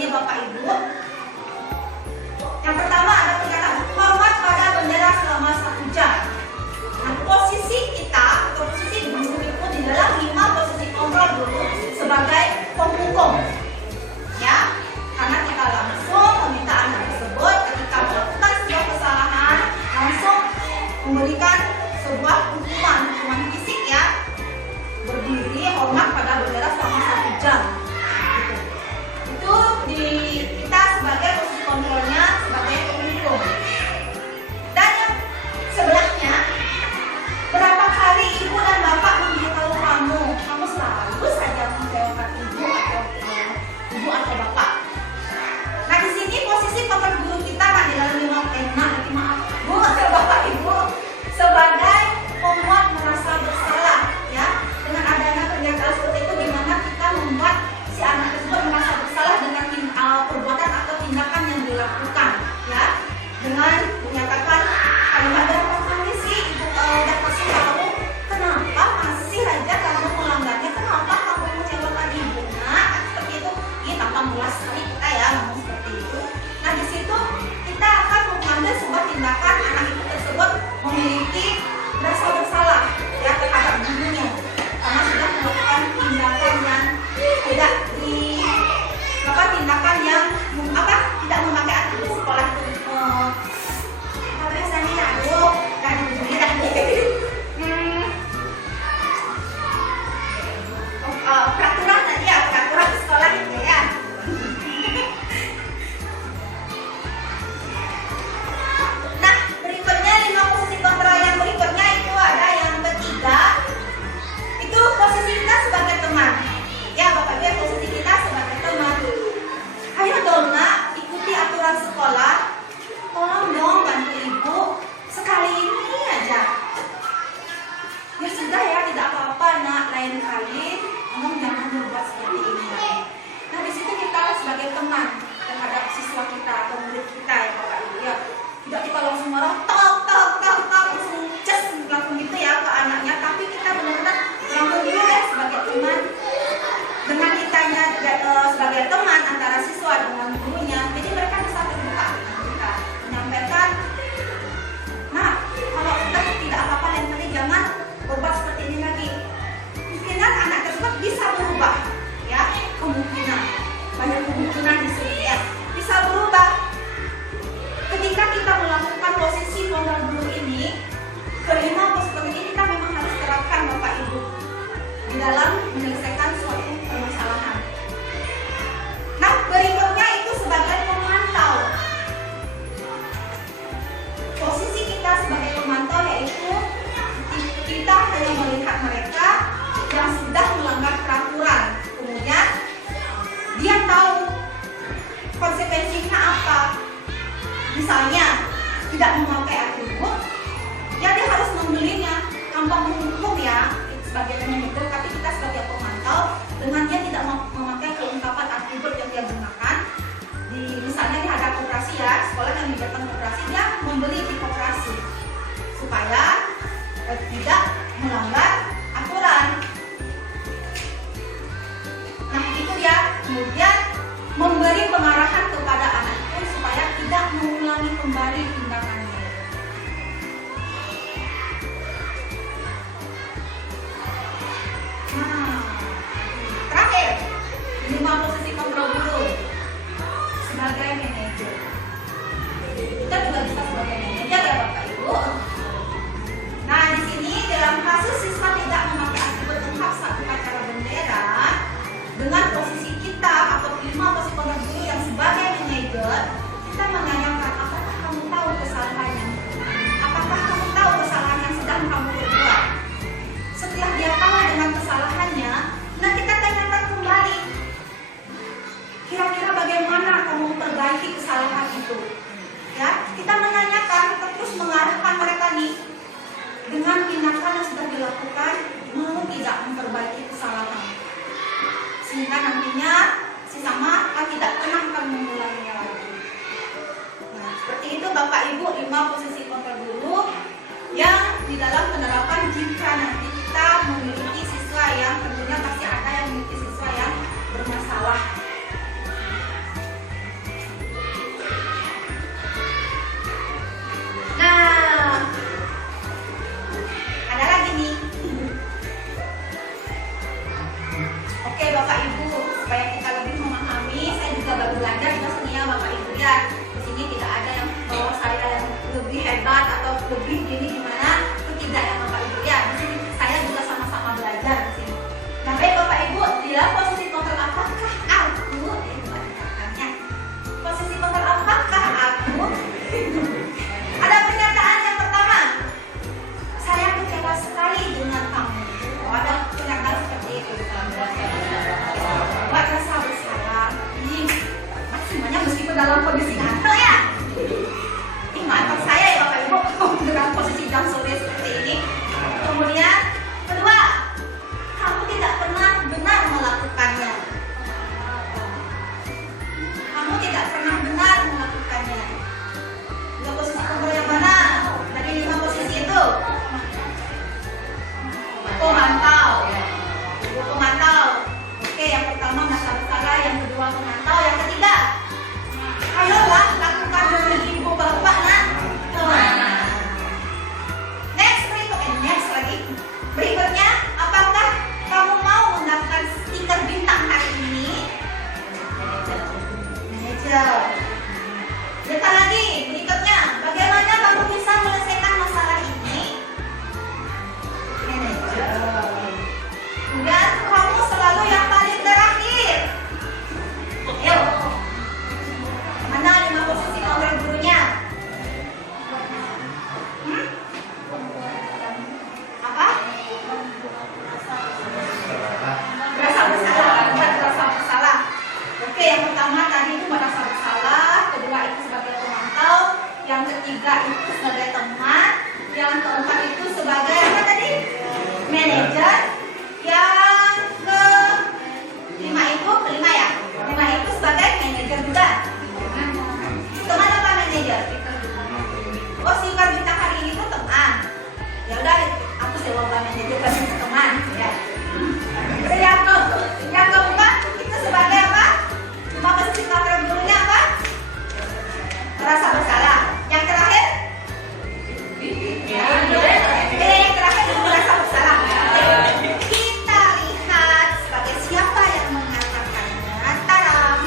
ya Bapak Ibu. Yang pertama ada pernyataan hormat pada bendera selama 1 jam. Nah, posisi kita atau posisi guru itu di dalam 5 posisi kontrol dulu sebagai penghukum, ya, karena kita langsung meminta anak tersebut ketika melakukan sebuah kesalahan langsung memberikan sebuah hukuman fisik, ya, berdiri hormat pada bendera selama 1 jam. Itu di kita sebagai posisi kontrolnya sebagai penghukum. Dan yang sebelahnya, berapa kali ibu dan bapak memberitahu kamu selalu saja mengecewakan ibu atau bapak. Nah, di sini posisi kontrol guru kita di dalam 5 bu atau bapak ibu sebagai pembuat merasa bersalah, ya. Dengan adanya pernyataan seperti itu, di mana kita membuat si anak tersebut merasa bersalah dengan perbuatan atau tindakan yang dilakukan, ya. Dengan menyatakan kalimat berapa kali sih ibu udah kasih tahu, kenapa masih aja kamu melanggarnya, kenapa kamu mengecewakan ibu, nah seperti itu, ya, tanpa mulas sekali kita, ya, ngomong seperti itu. Nah, di situ kita akan mengambil sebuah tindakan anak ibu tersebut memiliki rasa bersalah, ya, terhadap gurunya karena sudah melakukan tindakan yang tidak tindakan yang tidak memakai atribut sekolah itu, apa biasanya, aduh, kan tidak peraturan tadi, ya, peraturan sekolah itu, ya. Nah, berikutnya 5 posisi kontrol yang berikutnya itu ada yang ketiga, itu posisi kita sebagai teman, ya Bapak Ibu, posisi kita sebagai teman. Ayo dong nak, ikuti aturan sekolah, tolong dong bantu ibu sekali ini aja. Ya sudah ya, tidak apa-apa nak, lain kali kamu jangan berbuat seperti ini. Nah, di situ kita sebagai teman terhadap siswa kita atau murid kita, ya Bapak Ibu, ya. Tidak kita langsung marah, langsung langsung gitu ya ke anaknya, tapi kita benar-benar rangkul dulu ya sebagai teman. Dengan kitanya sebagai teman antara siswa dengan gurunya, jadi mereka bisa terbuka dengan kita, menyampaikan, nah kalau sudah tidak apa-apa, lain kali jangan berbuat seperti ini lagi. Mungkinan anak tersebut bisa berubah, ya, kemungkinan banyak kemungkinan di sini, ya, bisa berubah. Ketika kita melakukan posisi kontrol guru ini, kelima posisi ini kita memang harus terapkan Bapak Ibu di dalam menyelesaikan suatu permasalahan. Nah, berikutnya itu sebagai pemantau. Posisi kita sebagai pemantau yaitu kita hanya melihat mereka yang sudah melanggar peraturan. Kemudian dia tahu konsekuensinya apa. Misalnya tidak memakai atribut, ya dia harus membelinya tanpa menghukum, ya, sebagai manajer, tapi kita sebagai pemantau dengan dia tidak memakai kelengkapan atribut yang dia gunakan. Misalnya dia ada koperasi, ya, sekolah yang menyediakan koperasi, dia membeli di koperasi supaya tidak melanggar aturan. Nah, itu dia. Kemudian memberi pengarahan kepada anak itu supaya tidak mengulangi kembali tindakannya. Nah, terakhir, 5 posisi kontrol guru sebagai manajer. Kita juga bisa sebagai manajer, ya Bapak Ibu. Nah, di sini dalam kasus siswa tidak memakai atribut lengkap saat upacara bendera, dengan posisi kita atau 5 posisi kontrol guru yang sebagai manajer, kita menanyakan, apakah kamu tahu kesalahannya? Apakah kamu tahu kesalahan yang sedang kamu perbuat? Setelah dia tahu dengan kesalahannya, nah kita tanyakan kembali, kira-kira bagaimana kamu memperbaiki kesalahan itu? Ya, kita menanyakan, kita terus mengarahkan mereka nih dengan tindakan yang sudah dilakukan, mau tidak memperbaiki kesalahan, sehingga nantinya si sama tidak pernah akan mengulanginya lagi. Nah, seperti itu Bapak Ibu, 5 posisi kontrol guru yang di dalam penerapan jika nanti kita memiliki siswa yang tentunya pasti ada yang memiliki siswa yang bermasalah. belajar. Di sini tidak ada yang saya yang lebih hebat atau lebih gini gimana, itu tidak ya Bapak Ibu ya. Di sini saya juga sama-sama belajar di sini. Nah baik Bapak Ibu, dia posisi kontrol apakah aku? Posisi kontrol apakah aku? Ada pernyataan yang pertama, saya kecewa sekali dengan kamu. Oh, ada pernyataan seperti itu. Buat rasa bersalah. Semuanya meskipun dalam kondisi ngantel ya. Mantap saya ya Bapak Ibu dengan posisi jam sore seperti ini. Kemudian kedua, kamu tidak pernah benar melakukannya. Kamu tidak pernah benar melakukannya. Dua posisi kontrol yang mana? Dari 5 posisi itu. Pemantau. Pemantau. Oke, yang pertama merasa bersalah, yang kedua pemantau, yang ketiga, ayolah lakukan demi ibu bapak nak. Next lagi. Berikutnya, apakah kamu mau mendapatkan stiker bintang hari ini? Manajer. Lihat lagi, berikutnya, bagaimana kamu bisa menyelesaikan masalah ini? Manajer. Kemudian kamu selalu yang paling terakhir. Ayo. Mana 5 posisi kontrol gurunya? Apa? Merasa bersalah. Merasa bersalah. Oke, yang pertama tadi itu merasa bersalah, kedua itu sebagai pemantau, yang ketiga itu sebagai teman, yang keempat itu sebagai apa tadi? Manajer. Yang kelima ya? Kelima itu sebagai manajer juga. Teman apa manajer? Oh, stiker bintang hari ini tuh teman. Ya udah, aku sewa manajer kan teman ya. Yang keempat itu sebagai apa? Cuma posisi kontrol gurunya apa? Merasa bersalah. Yang terakhir? Yang terakhir itu merasa bersalah. Kita lihat sebagai siapa yang mengatakannya. Taram.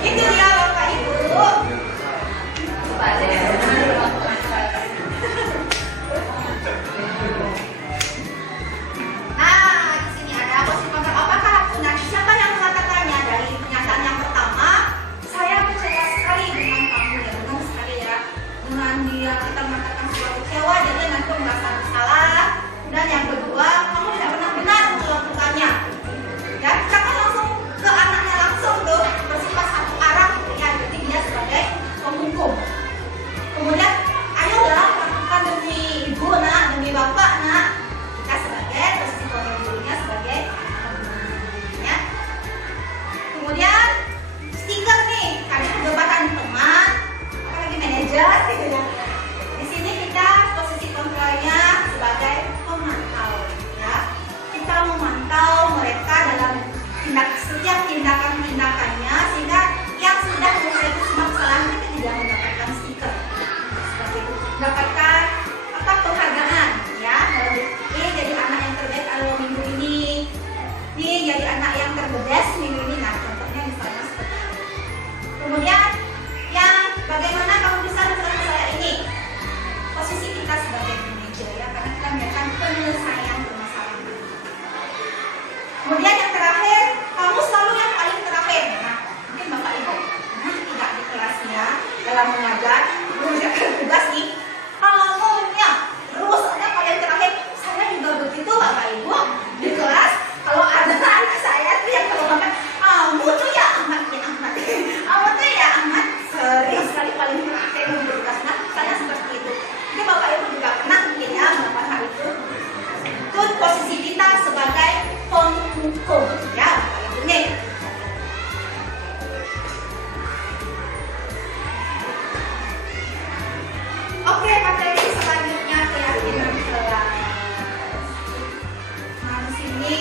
Itu dia Bapak Ibu. Nah, di sini ada posisi kontrol. Apakah aku? Nah, siapa yang mengatakannya? Dari pernyataan yang pertama, saya kecewa sekali dengan kamu ya, benar sekali ya. Dengan dia kita mengatakan sebuah kecewa, jadi nanti merasa bersalah. Dan yang kedua, kamu tidak pernah benar melakukannya. Ya, kita kan langsung ke anaknya langsung tuh bersifat satu arah ya, berarti dia sebagai penghukum. Kemudian, ayolah lakukan demi ibu nak, demi bapak nak. Kita sebagai posisi kontrol gurunya sebagai ya. Kemudian stiker nih, ada perdebatan teman, apalagi manajer. Di sini kita posisi kontrolnya sebagai pemantau ya. Kita memantau mereka dalam setiap tindakannya sehingga yang sudah menyelesaikan semua kesalahan mereka tidak mendapatkan stiker seperti itu, mendapatkan apa penghargaan ya. Ini jadi anak yang terbaik minggu ini jadi anak yang terbedes minggu ini. Nah contohnya misalnya seperti itu. Kemudian yang bagaimana kamu bisa menyelesaikan masalah ini? Posisi kita sebagai manajer ya, karena kita melihatkan penyelesaian permasalahan. Kemudian yang terakhir, kamu selalu yang paling terakhir. Nah, mungkin Bapak Ibu tidak di kelasnya dalam mengajar, mengerjakan tugas nih. Kamunya terus ada paling terakhir. Saya juga begitu Bapak Ibu di kelas. Kalau ada anak saya tuh yang kalau makan, kamu tuh ya amat, kamu tuh ya amat sering sekali paling terakhir untuk tugas. Nah, saya seperti itu. Mungkin Bapak Ibu juga pernah mungkin ya melakukan hal itu. Itu posisi kita sebagai penghukum ya, ini. Oke, materi selanjutnya keyakinan kelas. Nah, di sini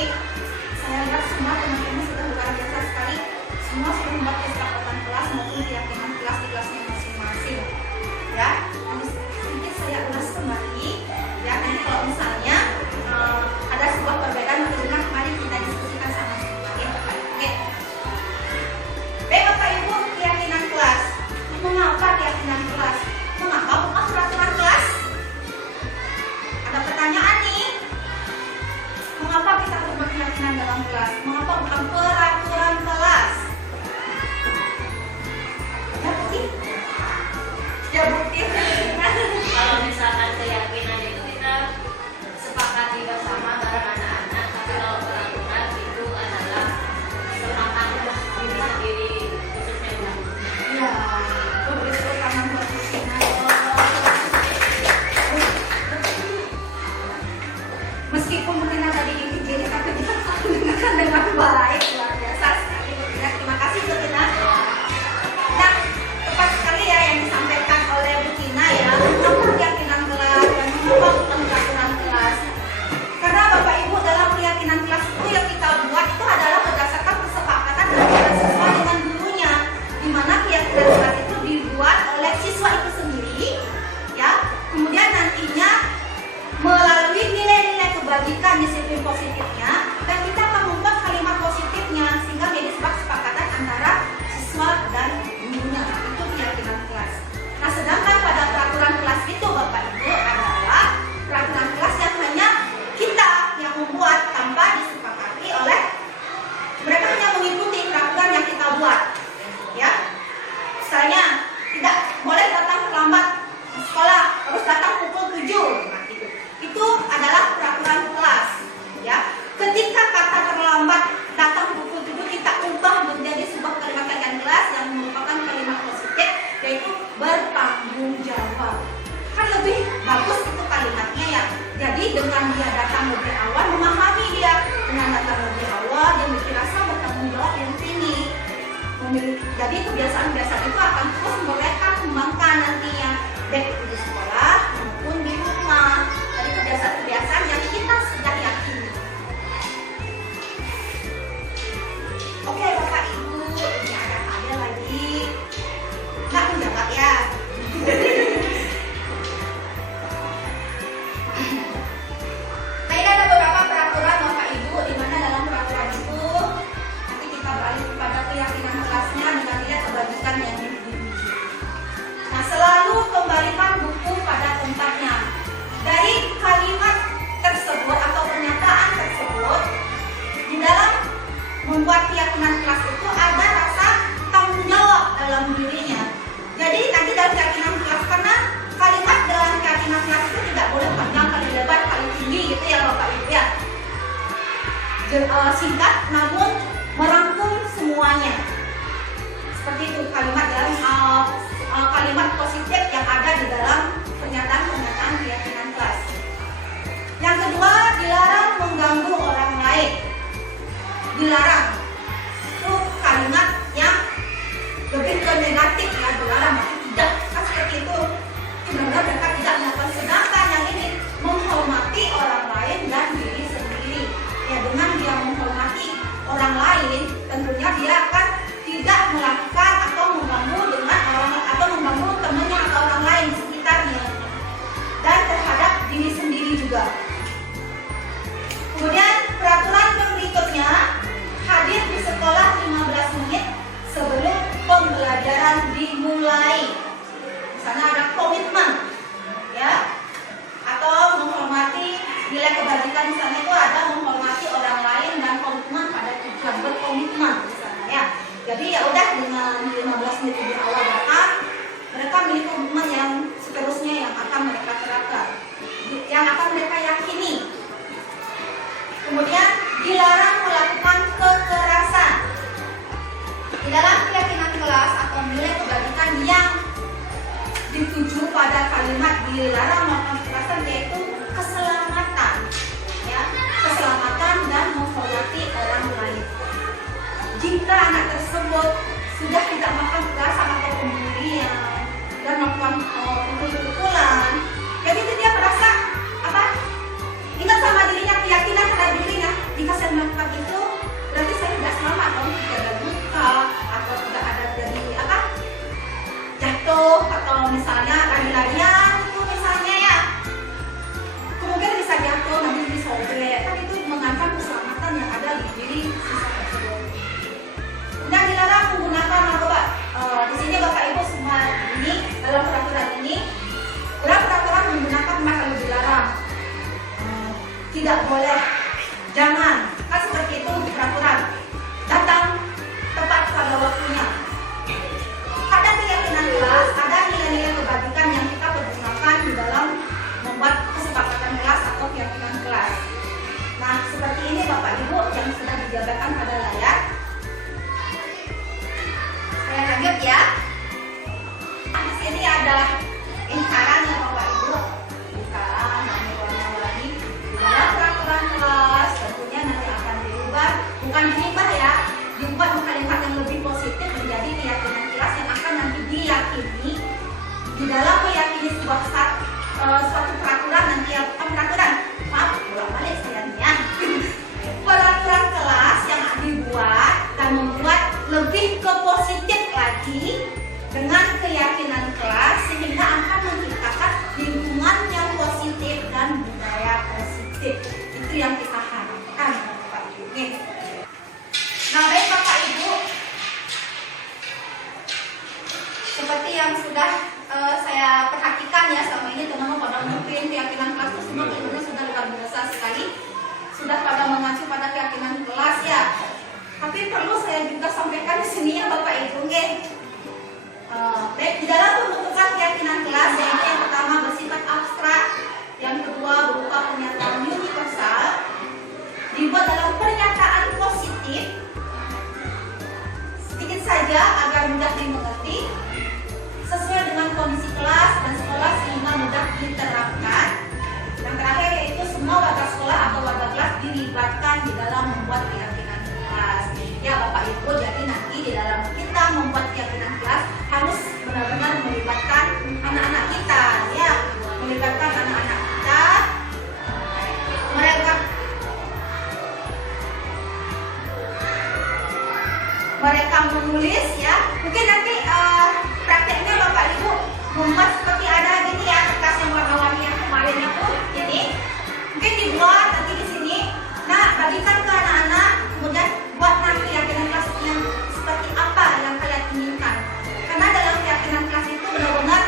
saya lihat semua teman-teman sudah luar biasa sekali. Semua sudah membuat kesepakatan kelas maupun keyakinan kelas di kelasnya masing-masing. Ya, nanti sedikit saya ulas kembali. Ya, nanti kalau misalnya ada sebuah perbedaan, mari kita diskusikan sama-sama. Oke. kelas. Mengapa bukan peraturan kelas? Ya bukti? Ya bukti. Kalau misalkan keyakinan itu kita sepakati bersama bareng anak-anak, tapi kalau peraturan itu adalah semacam diri sendiri khususnya guru. Ya, beri tepuk tangan buat Christina. Meskipun mungkin ada di sini, tapi kita mendengarkan dengan baik, luar biasa sekali. Terima kasih Bu Tina. Nah, tepat sekali ya yang disampaikan oleh Bu Tina ya, mengapa keyakinan kelas dan mengapa bukan peraturan kelas. Karena Bapak Ibu dalam keyakinan kelas itu yang kita buat itu adalah berdasarkan kesepakatan antara siswa dengan gurunya, di mana keyakinan kelas itu dibuat oleh siswa itu sendiri, ya. Kemudian nantinya melalui nilai-nilai kebajikan disiplin positifnya, dan kita akan membuat kalimat positifnya sehingga menjadi sebuah kesepakatan antara siswa dan gurunya. Itu keyakinan kelas. Nah, sedangkan pada peraturan kelas itu Bapak Ibu adalah peraturan kelas yang hanya kita yang membuat tanpa disepakati oleh mereka, hanya mengikuti peraturan yang kita buat, ya. Misalnya tidak boleh datang terlambat sekolah, harus datang pukul 7. Nah, itu adalah peraturan kelas, ya. Ketika kata terlambat datang pukul 7 kita ubah menjadi sebuah kalimat keyakinan kelas yang merupakan kalimat positif, yaitu bertanggung jawab. Kan lebih bagus itu kalimatnya ya. Jadi dengan dia datang lebih awal, memahami dia dengan datang lebih awal, dia memiliki rasa bertanggung jawab yang tinggi. Jadi kebiasaan-kebiasaan itu akan terus mereka kembangkan nantinya, baik itu di sekolah maupun di rumah. Jadi kebiasaan-kebiasaan yang kita sudah yakini. Oke Bapak Ibu, ini ada lagi. Nggak menjawab ya. Nah, ini ada beberapa peraturan Bapak Ibu, di mana dalam peraturan itu nanti kita beralih kepada keyakinan kelasnya dengan nilai kebajikan yang diuji. Nah, selalu kembalikan buku pada tempatnya. Dari kalimat tersebut atau pernyataan tersebut, di dalam membuat keyakinan kelas itu ada rasa tanggung jawab dalam dirinya. Jadi nanti dalam keyakinan kelas, karena kalimat dalam keyakinan kelas itu tidak boleh panjang, kali lebar, kali tinggi gitu ya Bapak Ibu ya. Singkat namun merangkum semuanya. Seperti itu kalimat dalam kalimat positif yang ada di dalam pernyataan-pernyataan keyakinan kelas. Yang kedua, dilarang mengganggu orang lain. Dilarang itu kalimat yang lebih ke negatif ya, dilarang tidak. Kan seperti itu. Benar-benar mereka tidak melakukan. Sedangkan yang ini menghormati orang lain dan diri sendiri. Ya, dengan dia menghormati orang lain, tentunya dia akan tidak melakukan atau mengganggu dengan orang atau mengganggu temannya atau orang lain di sekitarnya, dan terhadap diri sendiri juga. Kemudian peraturan berikutnya, hadir di sekolah 15 menit sebelum pembelajaran dimulai. Di sana ada komitmen, ya, atau menghormati nilai kebajikan. Di sana itu ada menghormati orang lain dan komitmen pada tujuan, berkomitmen di sana ya. Jadi ya udah, dengan 15 menit lebih awal datang, mereka memiliki komitmen yang seterusnya yang akan mereka terapkan, yang akan mereka yakini. Kemudian dilarang melakukan kekerasan. Di dalam keyakinan kelas atau nilai kebajikan yang dituju pada kalimat dilarang melakukan kekerasan, yaitu keselamatan, ya, keselamatan dan menghormati orang lain. Jika anak tersebut sudah tidak melakukan kekerasan atau pembulian dan melakukan pukul-pukulan, jadi itu dia merasa apa? Ingat sama dirinya, keyakinan terhadap dirinya. Jika saya melakukan itu, berarti saya tidak selamat, atau tidak ada luka, atau tidak ada jadi apa? Jatuh, atau misalnya lari-larian itu misalnya ya, kemungkinan bisa jatuh, nanti disobek. Kan itu mengancam keselamatan yang ada di diri siswa tersebut. Dan dilarang menggunakan narkoba. Di sini Bapak Ibu semua ini dalam peraturan ini, dalam peraturan menggunakan maka dilarang. Tidak boleh, jangan. Kan seperti itu peraturan keyakinan kelas sehingga akan menciptakan lingkungan yang positif dan budaya positif. Itu yang kita harapkan, Bapak Ibu. Nah, baik Bapak Ibu, seperti yang sudah saya perhatikan ya selama ini teman-teman pada mungkin keyakinan kelas itu semua ilmunya sudah luar biasa sekali, sudah pada mengacu pada keyakinan kelas ya. Tapi perlu saya juga sampaikan di sini ya Bapak Ibu. Baik, di dalam pembentukan keyakinan kelas yaitu yang pertama bersifat abstrak, yang kedua berupa pernyataan universal, dibuat dalam pernyataan positif sedikit saja agar mudah dimengerti, sesuai dengan kondisi kelas dan sekolah sehingga mudah diterapkan. Yang terakhir yaitu semua warga sekolah atau warga kelas dilibatkan di dalam membuat keyakinan kelas. Ya Bapak Ibu, jadi nanti di dalam kita membuat keyakinan kelas harus benar-benar melibatkan anak-anak kita, ya, melibatkan anak-anak kita. Mereka menulis ya. Mungkin nanti prakteknya Bapak Ibu membuat seperti ada gini ya, kertas yang warna-warni yang kemarin itu ini. Mungkin dibuat nanti di sini. Nah, bagikan ke anak-anak, kemudian buat nanti keyakinan kelas yang seperti apa yang kalian inginkan. Karena dalam keyakinan kelas itu benar-benar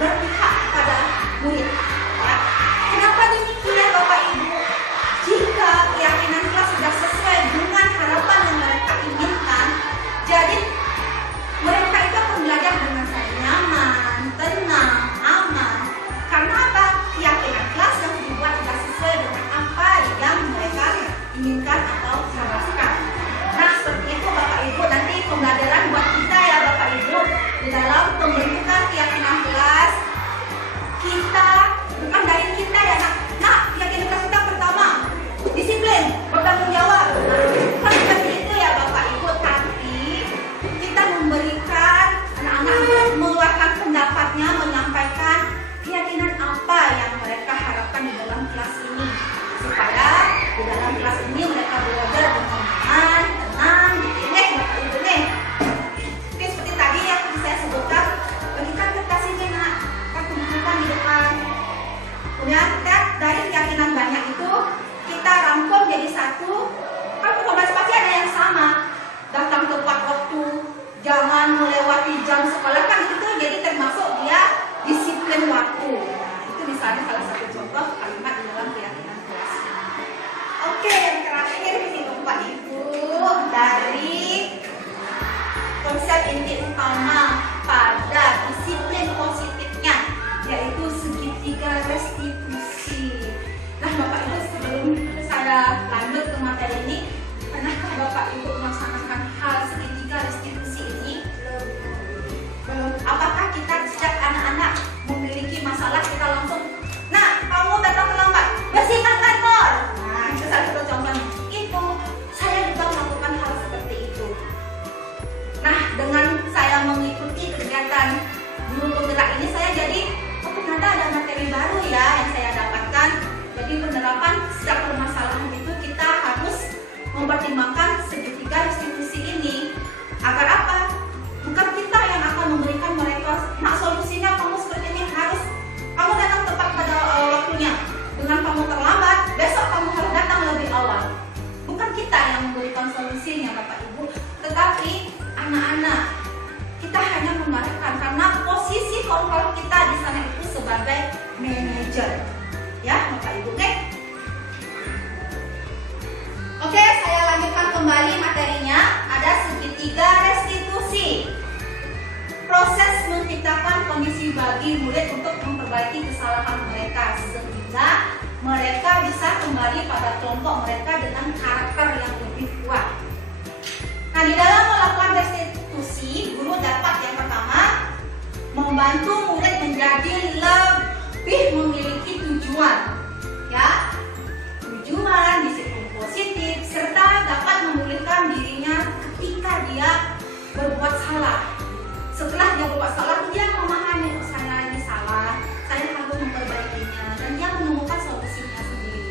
berpihak pada murid. Ya. Kenapa demikian Bapak Ibu? Jika keyakinan kelas sudah sesuai dengan harapan yang mereka inginkan, jadi mereka itu akan belajar dengan sangat nyaman, tenang, aman. Karena apa? Keyakinan kelas yang dibuat sudah sesuai dengan apa yang mereka inginkan atau harapkan. Nah, seperti itu Bapak Ibu, nanti pembelajaran buat kita ya Bapak Ibu di dalam pembentukan keyakinan kelas. Kita bukan dari kita ya nak keyakinan kelas kita pertama disiplin, bertanggung jawab. Bukan seperti itu ya Bapak Ibu, tapi kita memberikan anak-anak mengeluarkan pendapatnya, menyampaikan keyakinan apa yang mereka harapkan di dalam kelas ini, supaya di dalam kelas ini mereka belajar dengan aman, tenang, gitu nih Bapak Ibu nih. Oke, seperti tadi yang saya sebutkan, berikan kertas ini nak, kumpulkan di depan. Kemudian kita dari keyakinan banyak itu kita rangkum jadi satu. Kan pengumuman pasti ada yang sama, datang tepat waktu, jangan melewati jam sekolah, kan itu jadi termasuk dia disiplin waktu. Nah, itu misalnya salah satu contoh kalimat di dalam keyakinan kelas. Oke, yang terakhir ini Bapak Ibu, dari konsep inti utama pada disiplin positifnya, yaitu segitiga restitusi. Nah Bapak Ibu, sebelum saya lanjut ke materi ini, pernahkah Bapak Ibu melaksanakan hal segitiga restitusi ini? Belum. Apakah kita setiap anak-anak memiliki masalah kita langsung, nah kamu datang terlambat, bersihkan kantor. Nah itu salah satu contohnya. Itu saya juga melakukan hal seperti itu. Nah dengan saya mengikuti kegiatan guru penggerak ini, saya jadi ternyata ada materi baru ya yang saya dapatkan. Jadi penerapan setiap permasalahan itu kita harus mempertimbangkan segitiga restitusi ini. Agar apa? Bukan kita yang akan memberikan mereka, nah solusinya kamu seperti ini, harus kamu datang tepat pada waktunya. Dengan kamu terlambat, besok kamu harus datang lebih awal. Bukan kita yang memberikan solusinya Bapak Ibu, tetapi anak-anak. Kita hanya membenarkan karena posisi kontrol kita di sana itu sebagai manajer. Ya, Bapak Ibu, oke? Oke, saya lanjutkan kembali materinya. Ada segitiga restitusi. Proses menciptakan kondisi bagi murid untuk memperbaiki kesalahan mereka sehingga mereka bisa kembali pada kelompok mereka dengan karakter yang lebih kuat. Nah, di dalam melakukan restitusi, guru dapat yang pertama membantu murid menjadi lebih memiliki tujuan, ya, tujuan, disiplin positif, serta dapat memulihkan dirinya ketika dia berbuat salah. Setelah dia berbuat salah, dia memahami, oh, saya ini salah, saya harus memperbaikinya, dan dia menemukan solusinya sendiri.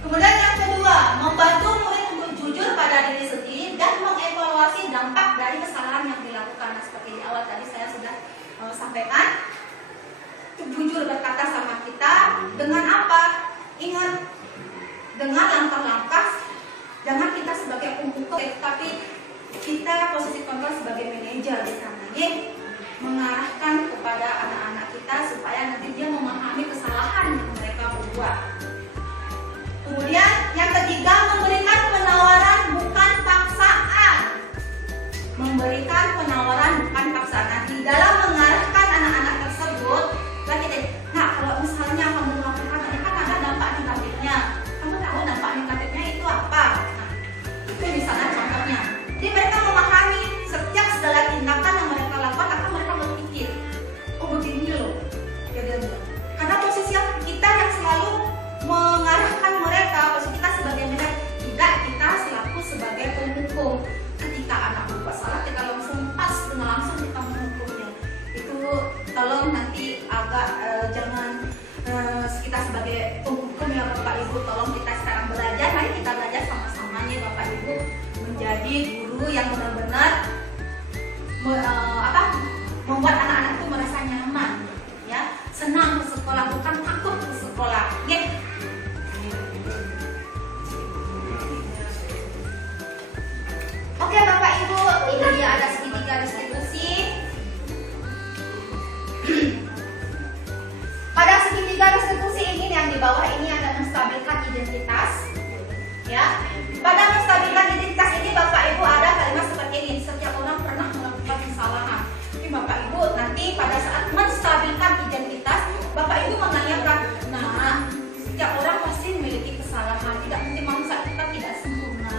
Kemudian yang kedua, membantu murid untuk jujur pada diri sendiri dan mengevaluasi dampak dari kesalahan yang dilakukan. Nah, seperti di awal tadi kita posisi kontrol sebagai manajer di sana, ya, mengarahkan kepada anak-anak kita supaya nanti dia memahami kesalahan yang mereka berbuat. Kemudian yang ketiga, memberikan penawaran bukan paksaan. Memberikan penawaran bukan paksaan. Nah, di dalam mengarahkan anak-anak tersebut, nah kalau misalnya kamu melakukan ini kan ada dampak negatifnya. Kamu tahu dampak negatifnya itu apa? Nah, itu di sana contohnya. Jadi mereka memahami setiap segala tindakan yang mereka lakukan akan mereka berpikir, oh begini loh. Karena posisi kita yang selalu mengarahkan mereka, posisi kita sebagai manajer, tidak kita selaku sebagai penghukum. Ketika anak berbuat salah, kita langsung pas dengan langsung kita menghukumnya. Itu tolong nanti agak jangan kita sebagai penghukum ya Bapak Ibu, tolong kita sekarang belajar, mari kita belajar sama-sama nih Bapak Ibu menjadi guru yang benar-benar membuat anak-anak itu merasa nyaman, ya, senang ke sekolah, bukan takut ke sekolah, ya. Oke Bapak Ibu, ini dia ada segitiga distribusi. Pada segitiga distribusi ini yang di bawah ini ada menstabilkan identitas, ya. Pada menstabilkan identitas ini Bapak Ibu ada kalimat seperti ini, setiap orang pernah melakukan kesalahan. Jadi Bapak Ibu nanti pada saat menstabilkan identitas, Bapak Ibu menanyakan, nah setiap orang pasti memiliki kesalahan, tidak mungkin manusia kita tidak sempurna.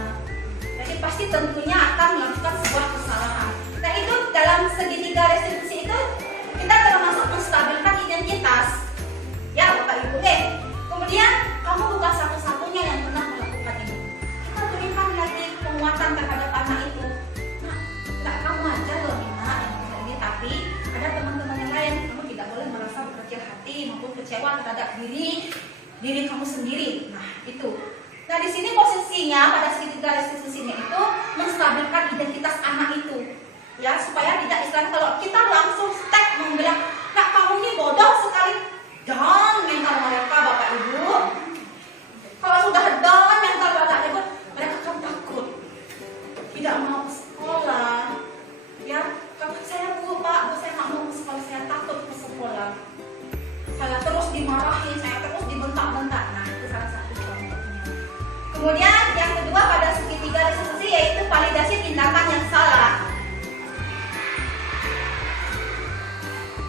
Jadi pasti tentunya akan melakukan sebuah kesalahan. Nah itu dalam segitiga restribusi itu kita termasuk menstabilkan identitas, ya Bapak Ibu. Kemudian kamu bukan satu-satunya yang pernah melakukan ini. Kita berikan lagi penguatan terhadap anak itu. Nah, nggak kamu aja loh Nina yang ini, tapi ada teman-teman yang lain. Kamu tidak boleh merasa berkecil hati maupun kecewa terhadap diri kamu sendiri. Nah itu. Nah di sini posisinya pada segitiga restitusinya itu menstabilkan identitas anak itu, ya, supaya tidak istilahnya kalau kita langsung step membilang, nah kamu ini bodoh sekali, jangan mental mereka Bapak Ibu. Kalau sudah down mental Bapak Ibu, mereka akan takut, tidak mau ke sekolah, ya. Kalau saya Bu saya nggak mau ke sekolah, saya takut ke sekolah, saya terus dimarahi, saya terus dibentak-bentak. Nah itu salah satu contohnya. Kemudian yang kedua pada segitiga restitusi yaitu validasi tindakan yang salah.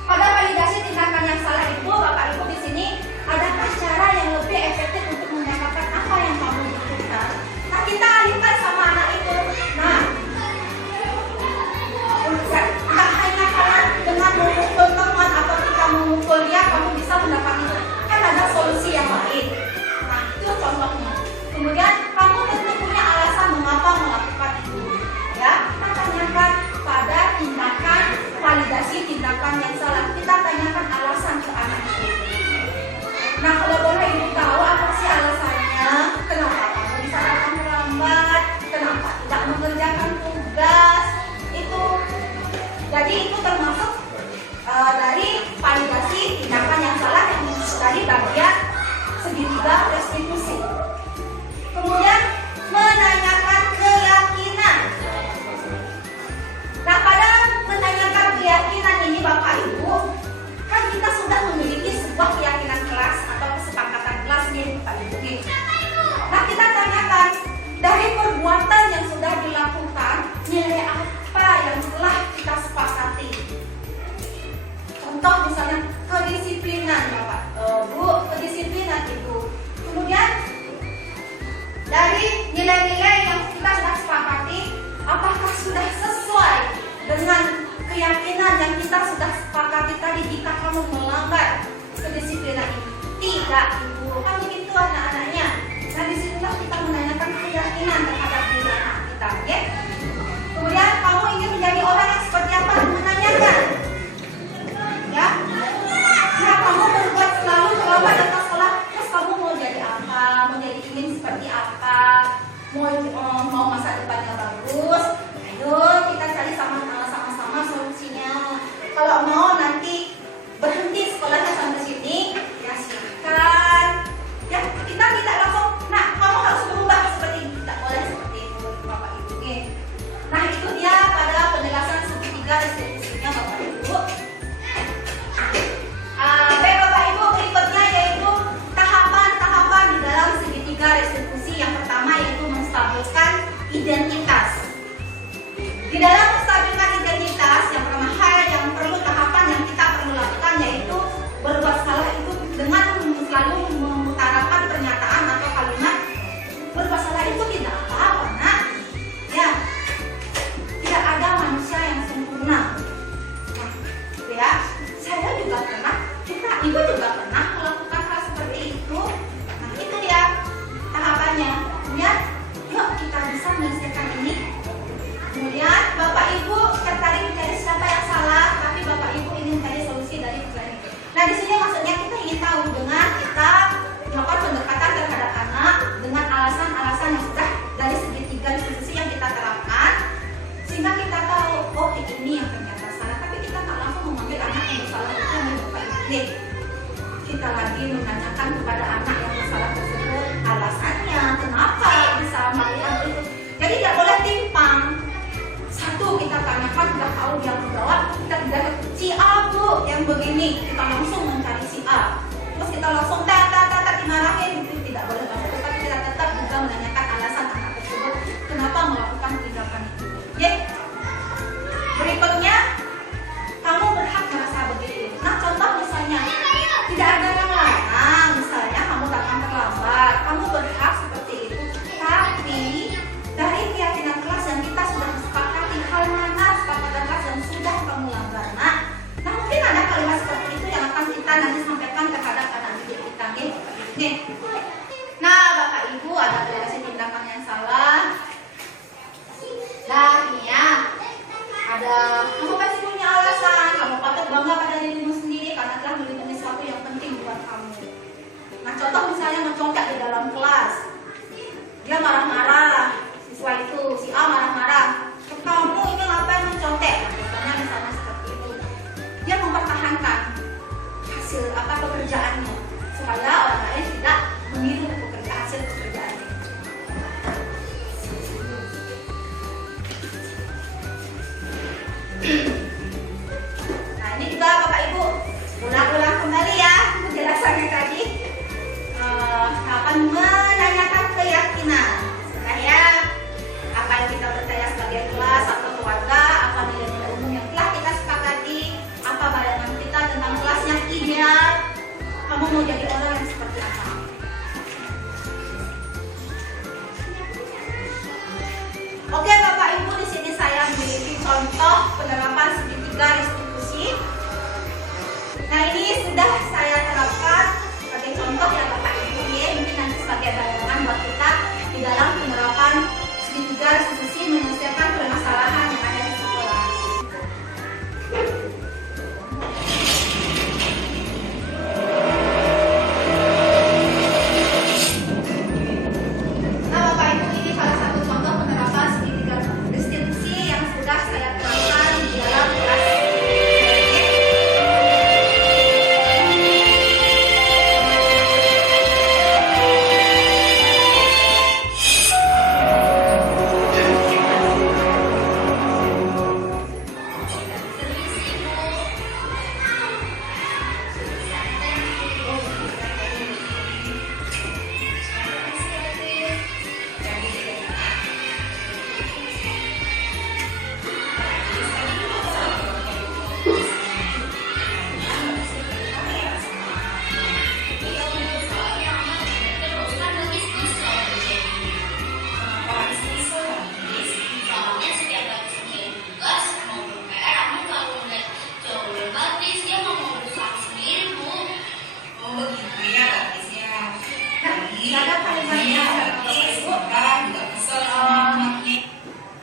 Pada validasi tindakan yang salah itu Bapak Ibu di sini adakah cara yang lebih efektif untuk mendapatkan apa yang kamu butuhkan? Nah kita alihkan sama anak itu. Nah, tak hanya karena dengan memukul teman atau kita memukul dia kamu bisa mendapatkan itu. Kan ada solusi yang lain. Nah itu contohnya. Kemudian kamu tentu punya alasan mengapa melakukan itu, ya. Kita tanyakan pada tindakan validasi tindakan yang salah. Kita tanyakan alasan ke anak itu. Nah kalau boleh Ibu tahu apa sih alasannya? Kenapa kamu bisa datang terlambat? Kenapa tidak mengerjakan tugas? Itu. Jadi itu termasuk dari validasi tindakan yang salah yang dari bagian segitiga restitusi. Kemudian menanyakan keyakinan. Nah pada menanyakan keyakinan ini Bapak Ibu, kan kita sudah memiliki sebuah keyakinan kelas atau kesepakatan kelas nih Bapak Ibu. Nah kita tanyakan dari perbuatan yang sudah dilakukan, nilai apa yang telah kita sepakati. Contoh misalnya kedisiplinan Bapak Bu, kedisiplinan itu. Kemudian dari nilai-nilai yang kita sudah sepakati, apakah sudah sesuai dengan keyakinan yang kita sudah sepakati tadi? Jika kamu melanggar kedisiplinan ini, tidak Ibu, kan begitu anak-anaknya. Nah disinilah kita menanyakan keyakinan terhadap diri anak kita, ya. Kemudian kamu ingin menjadi orang yang seperti apa? Menanyakan, ya. Nah kamu berbuat selalu terlambat datang sekolah, terus kamu mau jadi apa? Mau jadi ingin seperti apa? Mau masa depannya bagus? Ayo kita cari sama-sama solusinya. Kalau mau nanti berhenti sekolahnya sampai sini, ya silakan. Ya kita tidak langsung. Nah kamu harus berubah seperti ini. Tidak boleh identitas. Di dalam menstabilkan identitas, yang pertama hal yang perlu tahapan yang kita perlu lakukan yaitu berbuat salah itu dengan selalu mengutarakan pernyataan atau kalimat berbuat salah itu tidak apa-apa, nak. Ya, tidak ada manusia yang sempurna. Nah, ya, saya juga pernah, ibu juga pernah melakukan hal seperti itu. Nah, itu dia tahapannya. Kemudian, yuk kita bisa menyelesaikan ini. Kemudian Bapak Ibu tertarik mencari siapa yang salah, tapi Bapak Ibu ingin mencari solusi dari persoalan itu. Nah, di sini maksudnya kita ingin tahu dengan kita melakukan pendekatan terhadap anak dengan alasan-alasan yang sudah dari segi tiga institusi yang kita terapkan, sehingga kita tahu oh ini yang ternyata salah, tapi kita tak langsung mengambil anak yang bersalah itu yang Bapak Ibu. Nih, kita lagi menanyakan kepada anak yang bersalah tersebut alasannya kenapa bisa melakukan itu. Jadi tidak boleh timpang. Satu, kita tanyakan, tidak tahu dia menjawab, kita tidak si A bu yang begini, kita langsung mencari si A. Terus kita langsung dimarahin, itu tidak boleh banget. Tapi kita tetap juga menanyakan alasan anak tersebut kenapa melakukan tindakan itu. Oke? Berikutnya, kamu berhak merasa begitu. Nah, contoh misalnya, tidak ada yang larang, misalnya kamu datang terlambat, kamu berhak seperti itu. Tapi dari keyakinan kelas yang kita sudah sepakati, hal mana sepakatan kelas yang sudah kamu langgar, nak. Nah, mungkin ada kalimat seperti itu yang akan kita nanti sampaikan terhadap anak didik kita. Nih. Nah, Bapak Ibu ada relasi tindakan yang salah. Nah, ini ya. Ada, kamu pasti punya alasan, kamu patut bangga pada dirimu sendiri karena telah melindungi sesuatu yang penting buat kamu. Nah, contoh misalnya mencontek di dalam kelas. Dia marah-marah, siswa itu, si A marah-marah. Kamu ini ngapain mencontek? Nah, misalnya seperti itu. Dia mempertahankan hasil pekerjaannya supaya orang lain tidak meniru hasil pekerjaannya. Nah, ini juga Bapak Ibu ulang-ulang kembali ya penjelasannya tadi. Akan menanyakan keyakinan. Nah ya, apa yang kita percaya sebagai kelas atau keluarga, apa nilai-nilai umum yang telah kita sepakati, apa bayangan kita tentang kelas yang ideal. Kamu mau jadi orang yang seperti apa? Oke Bapak Ibu, di sini saya memiliki contoh penerapan segitiga restitusi. Nah, ini sudah saya terapkan sebagai contoh yang Bapak Ibu ya, mungkin nanti sebagai bayangan buat kita di dalam penerapan segitiga restitusi menyelesaikan permasalahan yang ada di sekolah. Nah, Bapak Ibu, ini salah satu contoh penerapan segitiga restitusi yang sudah saya terapkan di dalam kelas.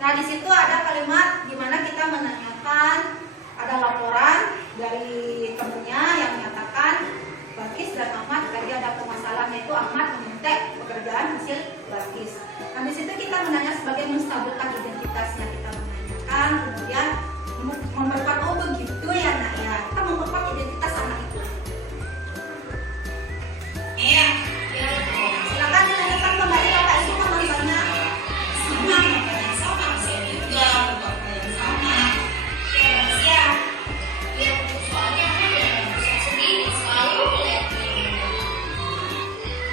Nah, di situ ada kalimat di mana kita menanyakan, ada laporan dari temannya yang menyatakan Balkis dan Ahmad tadi ada permasalahan, yaitu Ahmad meminta pekerjaan hasil Balkis. Nah, di situ kita menanya sebagai menstabilkan identitasnya, kita menanyakan, kemudian memperkuat, oh begitu ya nak ya, kita memperkuat identitas anak itu. Iya. Silakan dilanjutkan kembali Bapak Ibu teman-temannya. Sama saya juga bukan yang sama. Ya. Ya, soalnya kan saya sendiri selalu melihat dirinya.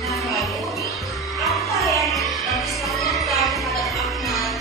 Nah, lalu apa yang harus dilakukan terhadap Ahmad?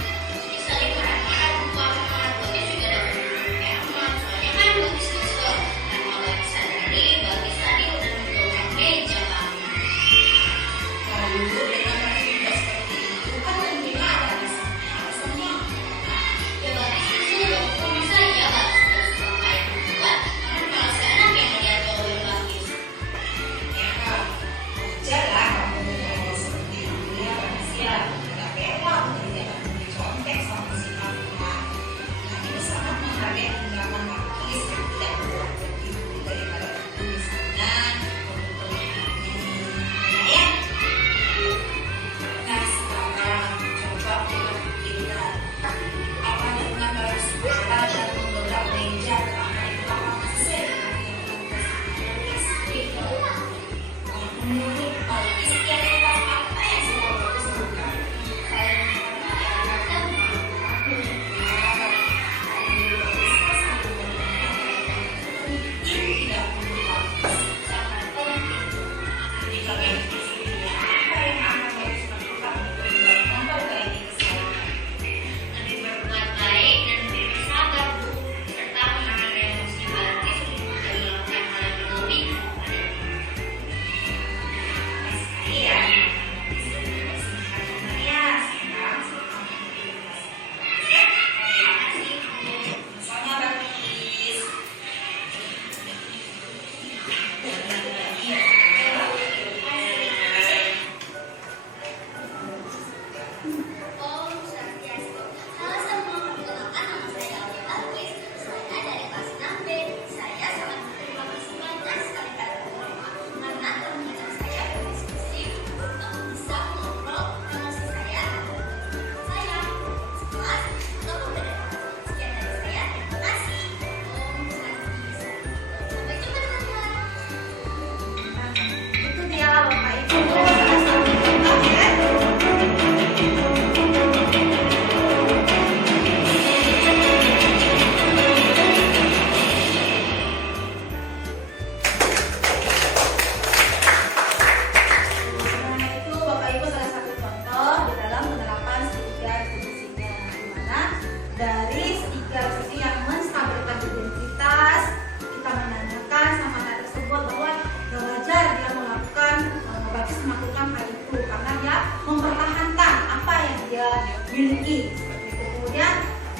tinggi. Seperti itu. Kemudian,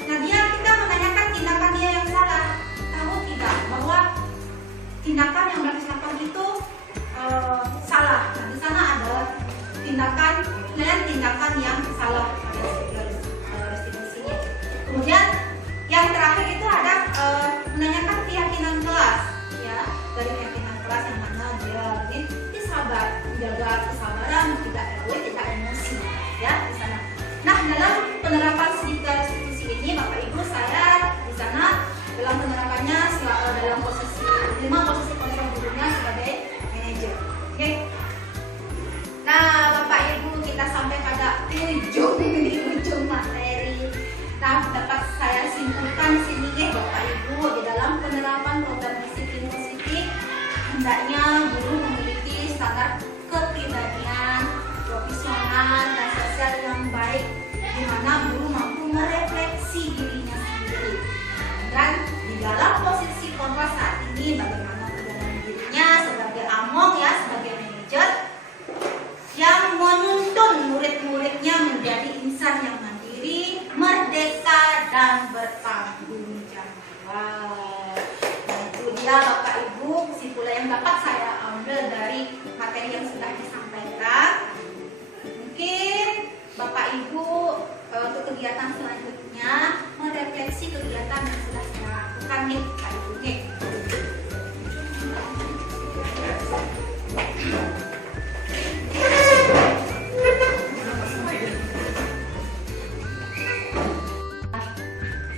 nah dia kita menanyakan tindakan dia yang salah. Tahu tidak bahwa tindakan yang mereka lakukan itu salah. Nah, di sana adalah tindakan yang salah pada restitusinya. Kemudian yang terakhir itu ada menanyakan keyakinan kelas, ya, dari keyakinan kelas yang mana dia ini sabar, menjaga kesabaran, tidak egois, tidak emosi, ya di sana. Nah, dalam penerapan restitusi ini, Bapak Ibu, saya di sana dalam penerapannya dalam posisi kontrol gurunya sebagai manajer. Oke. Nah, Bapak Ibu, kita sampai pada ujung materi. Nah, dapat saya simpulkan di sini Bapak Ibu, di dalam penerapan program disiplin positif hendaknya guru memiliki standar kepribadian, profesional dan sosial yang baik, di mana guru mampu merefleksi dirinya sendiri. Dan di dalam posisi kontrol saat ini, bagaimana perjalanan dirinya sebagai among, ya, sebagai manajer yang menuntun murid-muridnya menjadi insan yang mandiri, merdeka, dan bertanggung jawab. Nah, itu dia Bapak Ibu kesimpulan yang dapat saya ambil dari materi yang sudah disampaikan. Mungkin Bapak Ibu untuk kegiatan selanjutnya merefleksi kegiatan yang sudah saya lakukan nih, Bapak Ibu nih.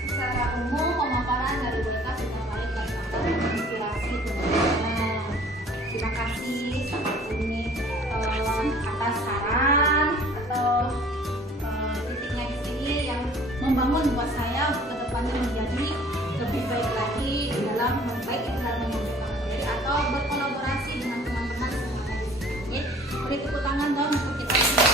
Secara umum pemaparan dari WK sudah baik dan sangat menginspirasi teman-teman. Terima kasih Sobat Uni atas saran atau titiknya di sini yang membangun buat saya untuk kedepannya menjadi lebih baik lagi di dalam baik di dalam menyampaikan materi atau berkolaborasi dengan teman-teman semuanya di sini. Beri tepuk tangan dong untuk kita semua.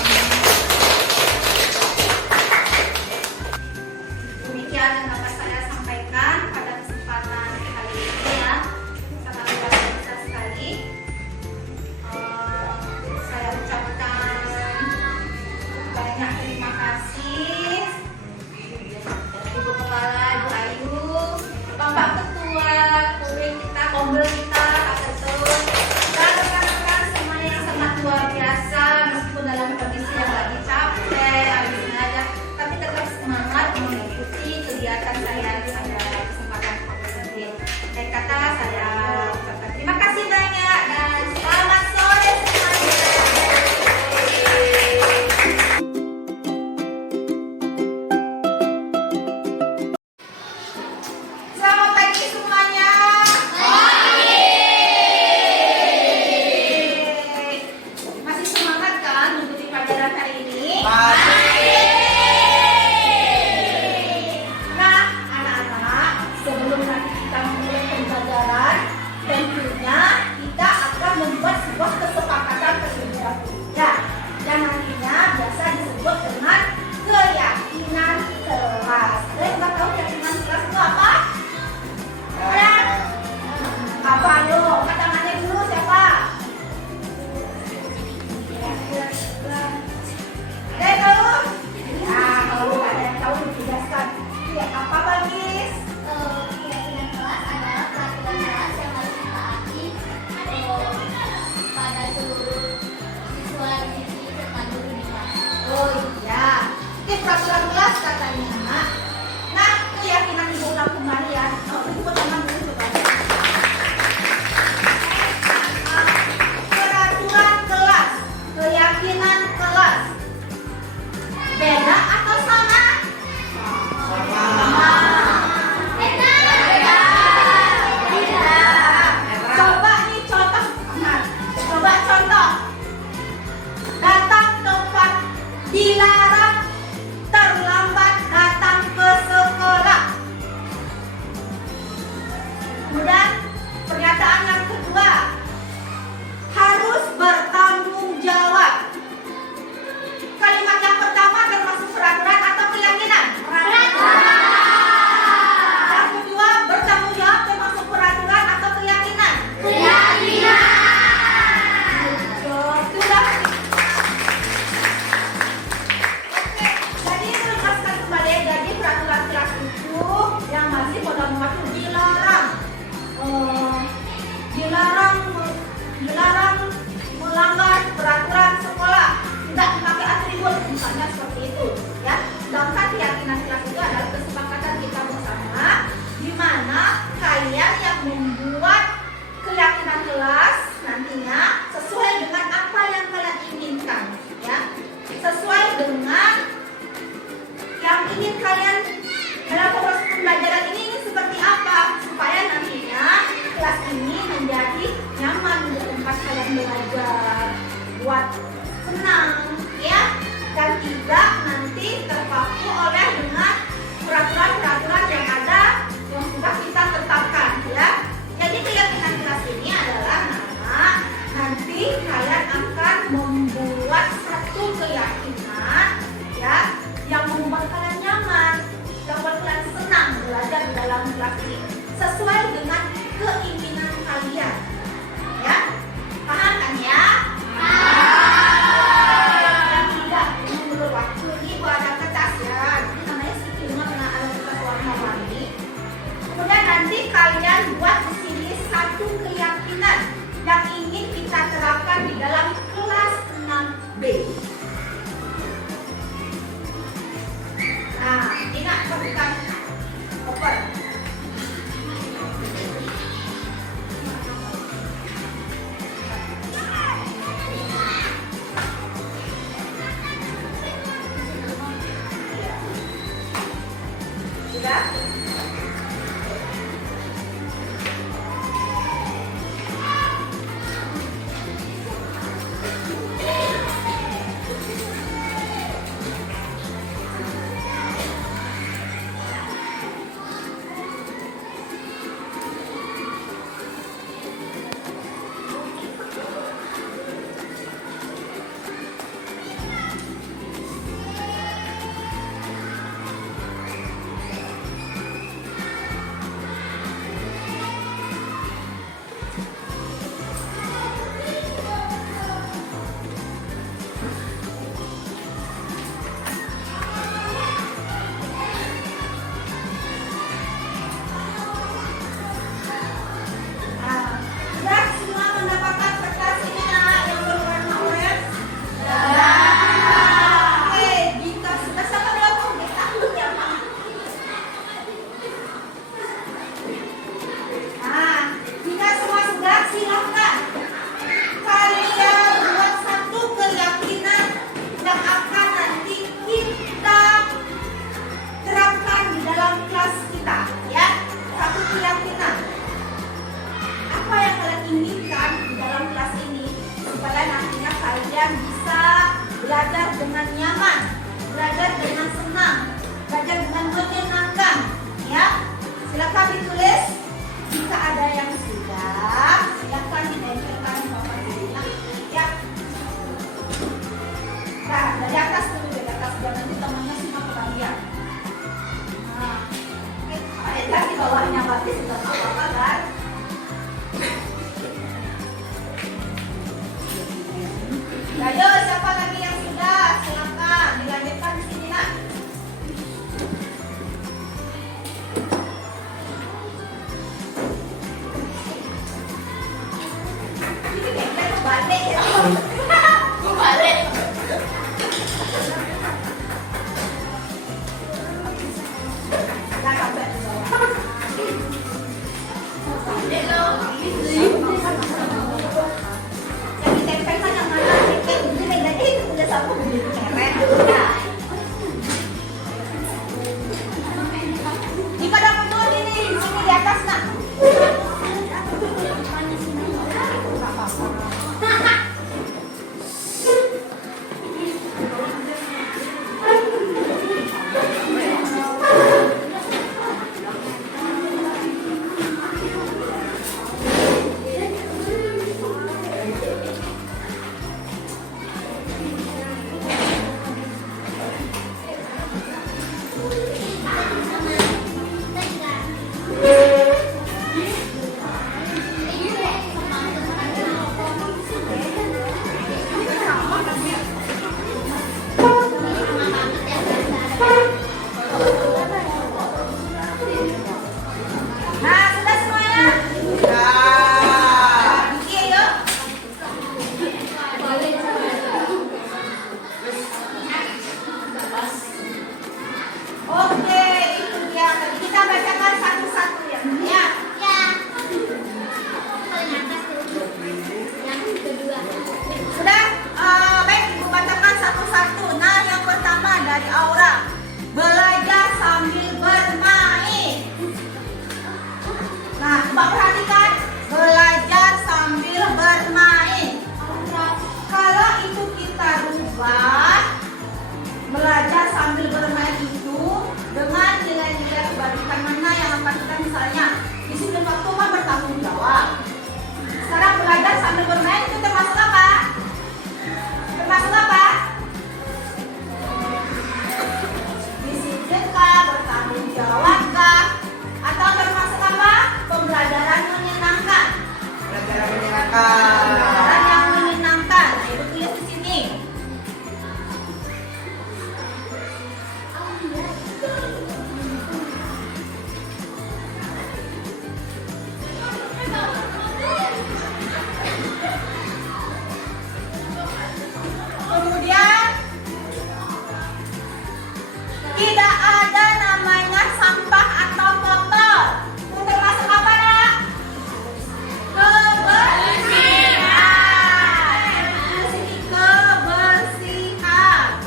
Demikian yang dapat saya sampaikan pada kesempatan kali ini, ya. Sangat luar biasa sekali. Saya ucapkan banyak terima kasih Ibu Kepala, Ibu Ayu, Bapak Ketua, Kombel kita, Kak Ketut, dan rekan-rekan semuanya yang sangat luar biasa, meskipun dalam kondisi yang lagi capek, habis belajar, tapi tetap semangat mengikuti kegiatan saya pada kesempatan ini. Dan kata saya ucapkan terima kasih banyak dan selamat sore semuanya. Selamat pagi semuanya. Masih semangat kan mengikuti pelajaran hari ini? Nah, anak-anak, sebelum nanti kita memulai pembelajaran, tentunya kita akan membuat sebuah kesepakatan perjanjian kerja yang nantinya biasa disebut dengan keyakinan kelas. Kalian sudah tahu keyakinan kelas itu apa? Apa? Ayo, angkat tangannya dulu, siapa? Ada yang tahu? Nah, kalau ada yang tahu dijelaskan. Ya, apa Bagis? Keyakinan kelas adalah peraturan kelas yang harus ditaati pada seluruh siswa di sini serta guru di kelas. Oh iya, ini peraturan kelas katanya. Nah, keyakinan ibu ulang kembali ya. Oh, ibu tangan dulu coba. Peraturan kelas, keyakinan kelas. Beda atau sama? Sama. Beda. Coba nih contoh. Coba contoh. Datang tepat, dilarang, terlambat datang ke sekolah. di dalam kelas ini sesuai dengan keinginan kalian. Ya, paham kan ya? Yang tidak menurut waktu ini gua ada kertas ya. Ini namanya skema dengan ada kertas warna-warni. Kemudian nanti kalian buat di sini satu keyakinan yang ingin kita terapkan di dalam kelas 6B. Nah, ingat bukan open. Sudah? Tidak ada namanya sampah atau kotor. Itu termasuk apa, Nak? Kebersihan. Di sini kebersihan.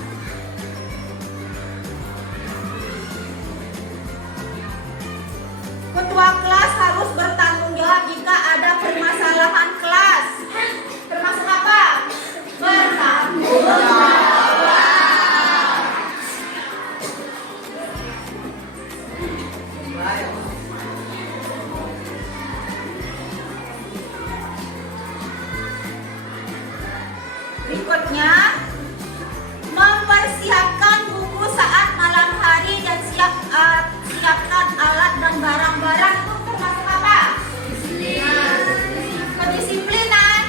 Ketua kelas harus bertanggung jawab jika ada permasalahan kelas. Termasuk apa? Bertanggung jawab. Berikutnya, mempersiapkan buku saat malam hari dan siapkan alat dan barang-barang. Itu termasuk apa? Kedisiplinan.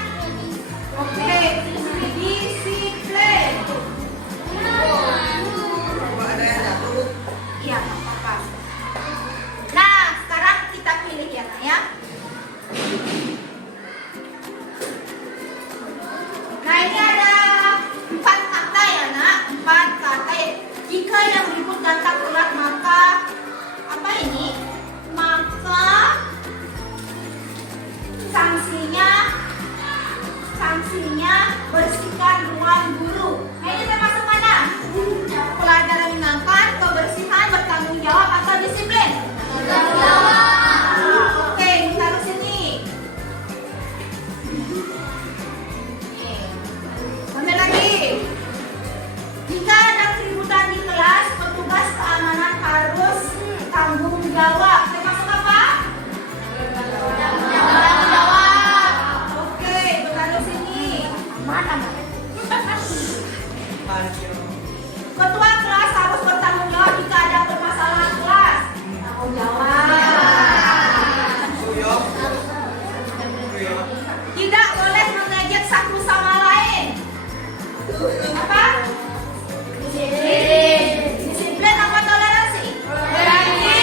Oke, disiplin. Iya, apa-apa. Nah, sekarang kita pilih ya, Nak, ya. Nah, ini ada 4 kata ya, Nak. 4 kata. Jika yang ribut dan tak berat, maka apa ini? Maka sanksinya bersihkan ruang guru. Nah, ini termasuk mana? Pelajaran menyenangkan, kebersihan, bertanggung jawab atau disiplin? Bertanggung jawab. Oke, taruh sini. Ambil lagi. Jika ada keributan di kelas, petugas keamanan harus tanggung jawab. Termasuk apa? Tanggung jawab. Oke, taruh sini. Aman. Ketua kelas harus bertanggung jawab jika ada permasalahan kelas. Tanggung jawab. Tidak boleh mengejek satu sama lain. Apa? Disiplin apa toleransi? Toleransi.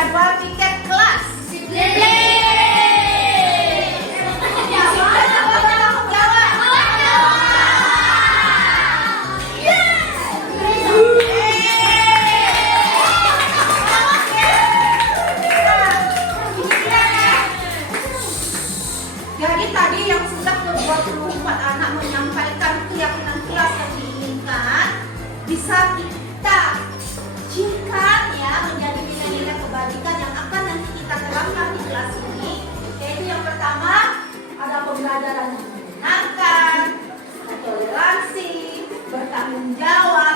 jadwal piket kelas. Jadi tadi yang sudah ke-24 anak menyampaikan keyakinan kelas yang diinginkan bisa kita ciumkan ya menjadi nilai-nilai kebaikan yang akan nanti kita terapkan di kelas ini. Yaitu yang pertama ada pembelajaran yang menyenangkan, toleransi, bertanggung jawab.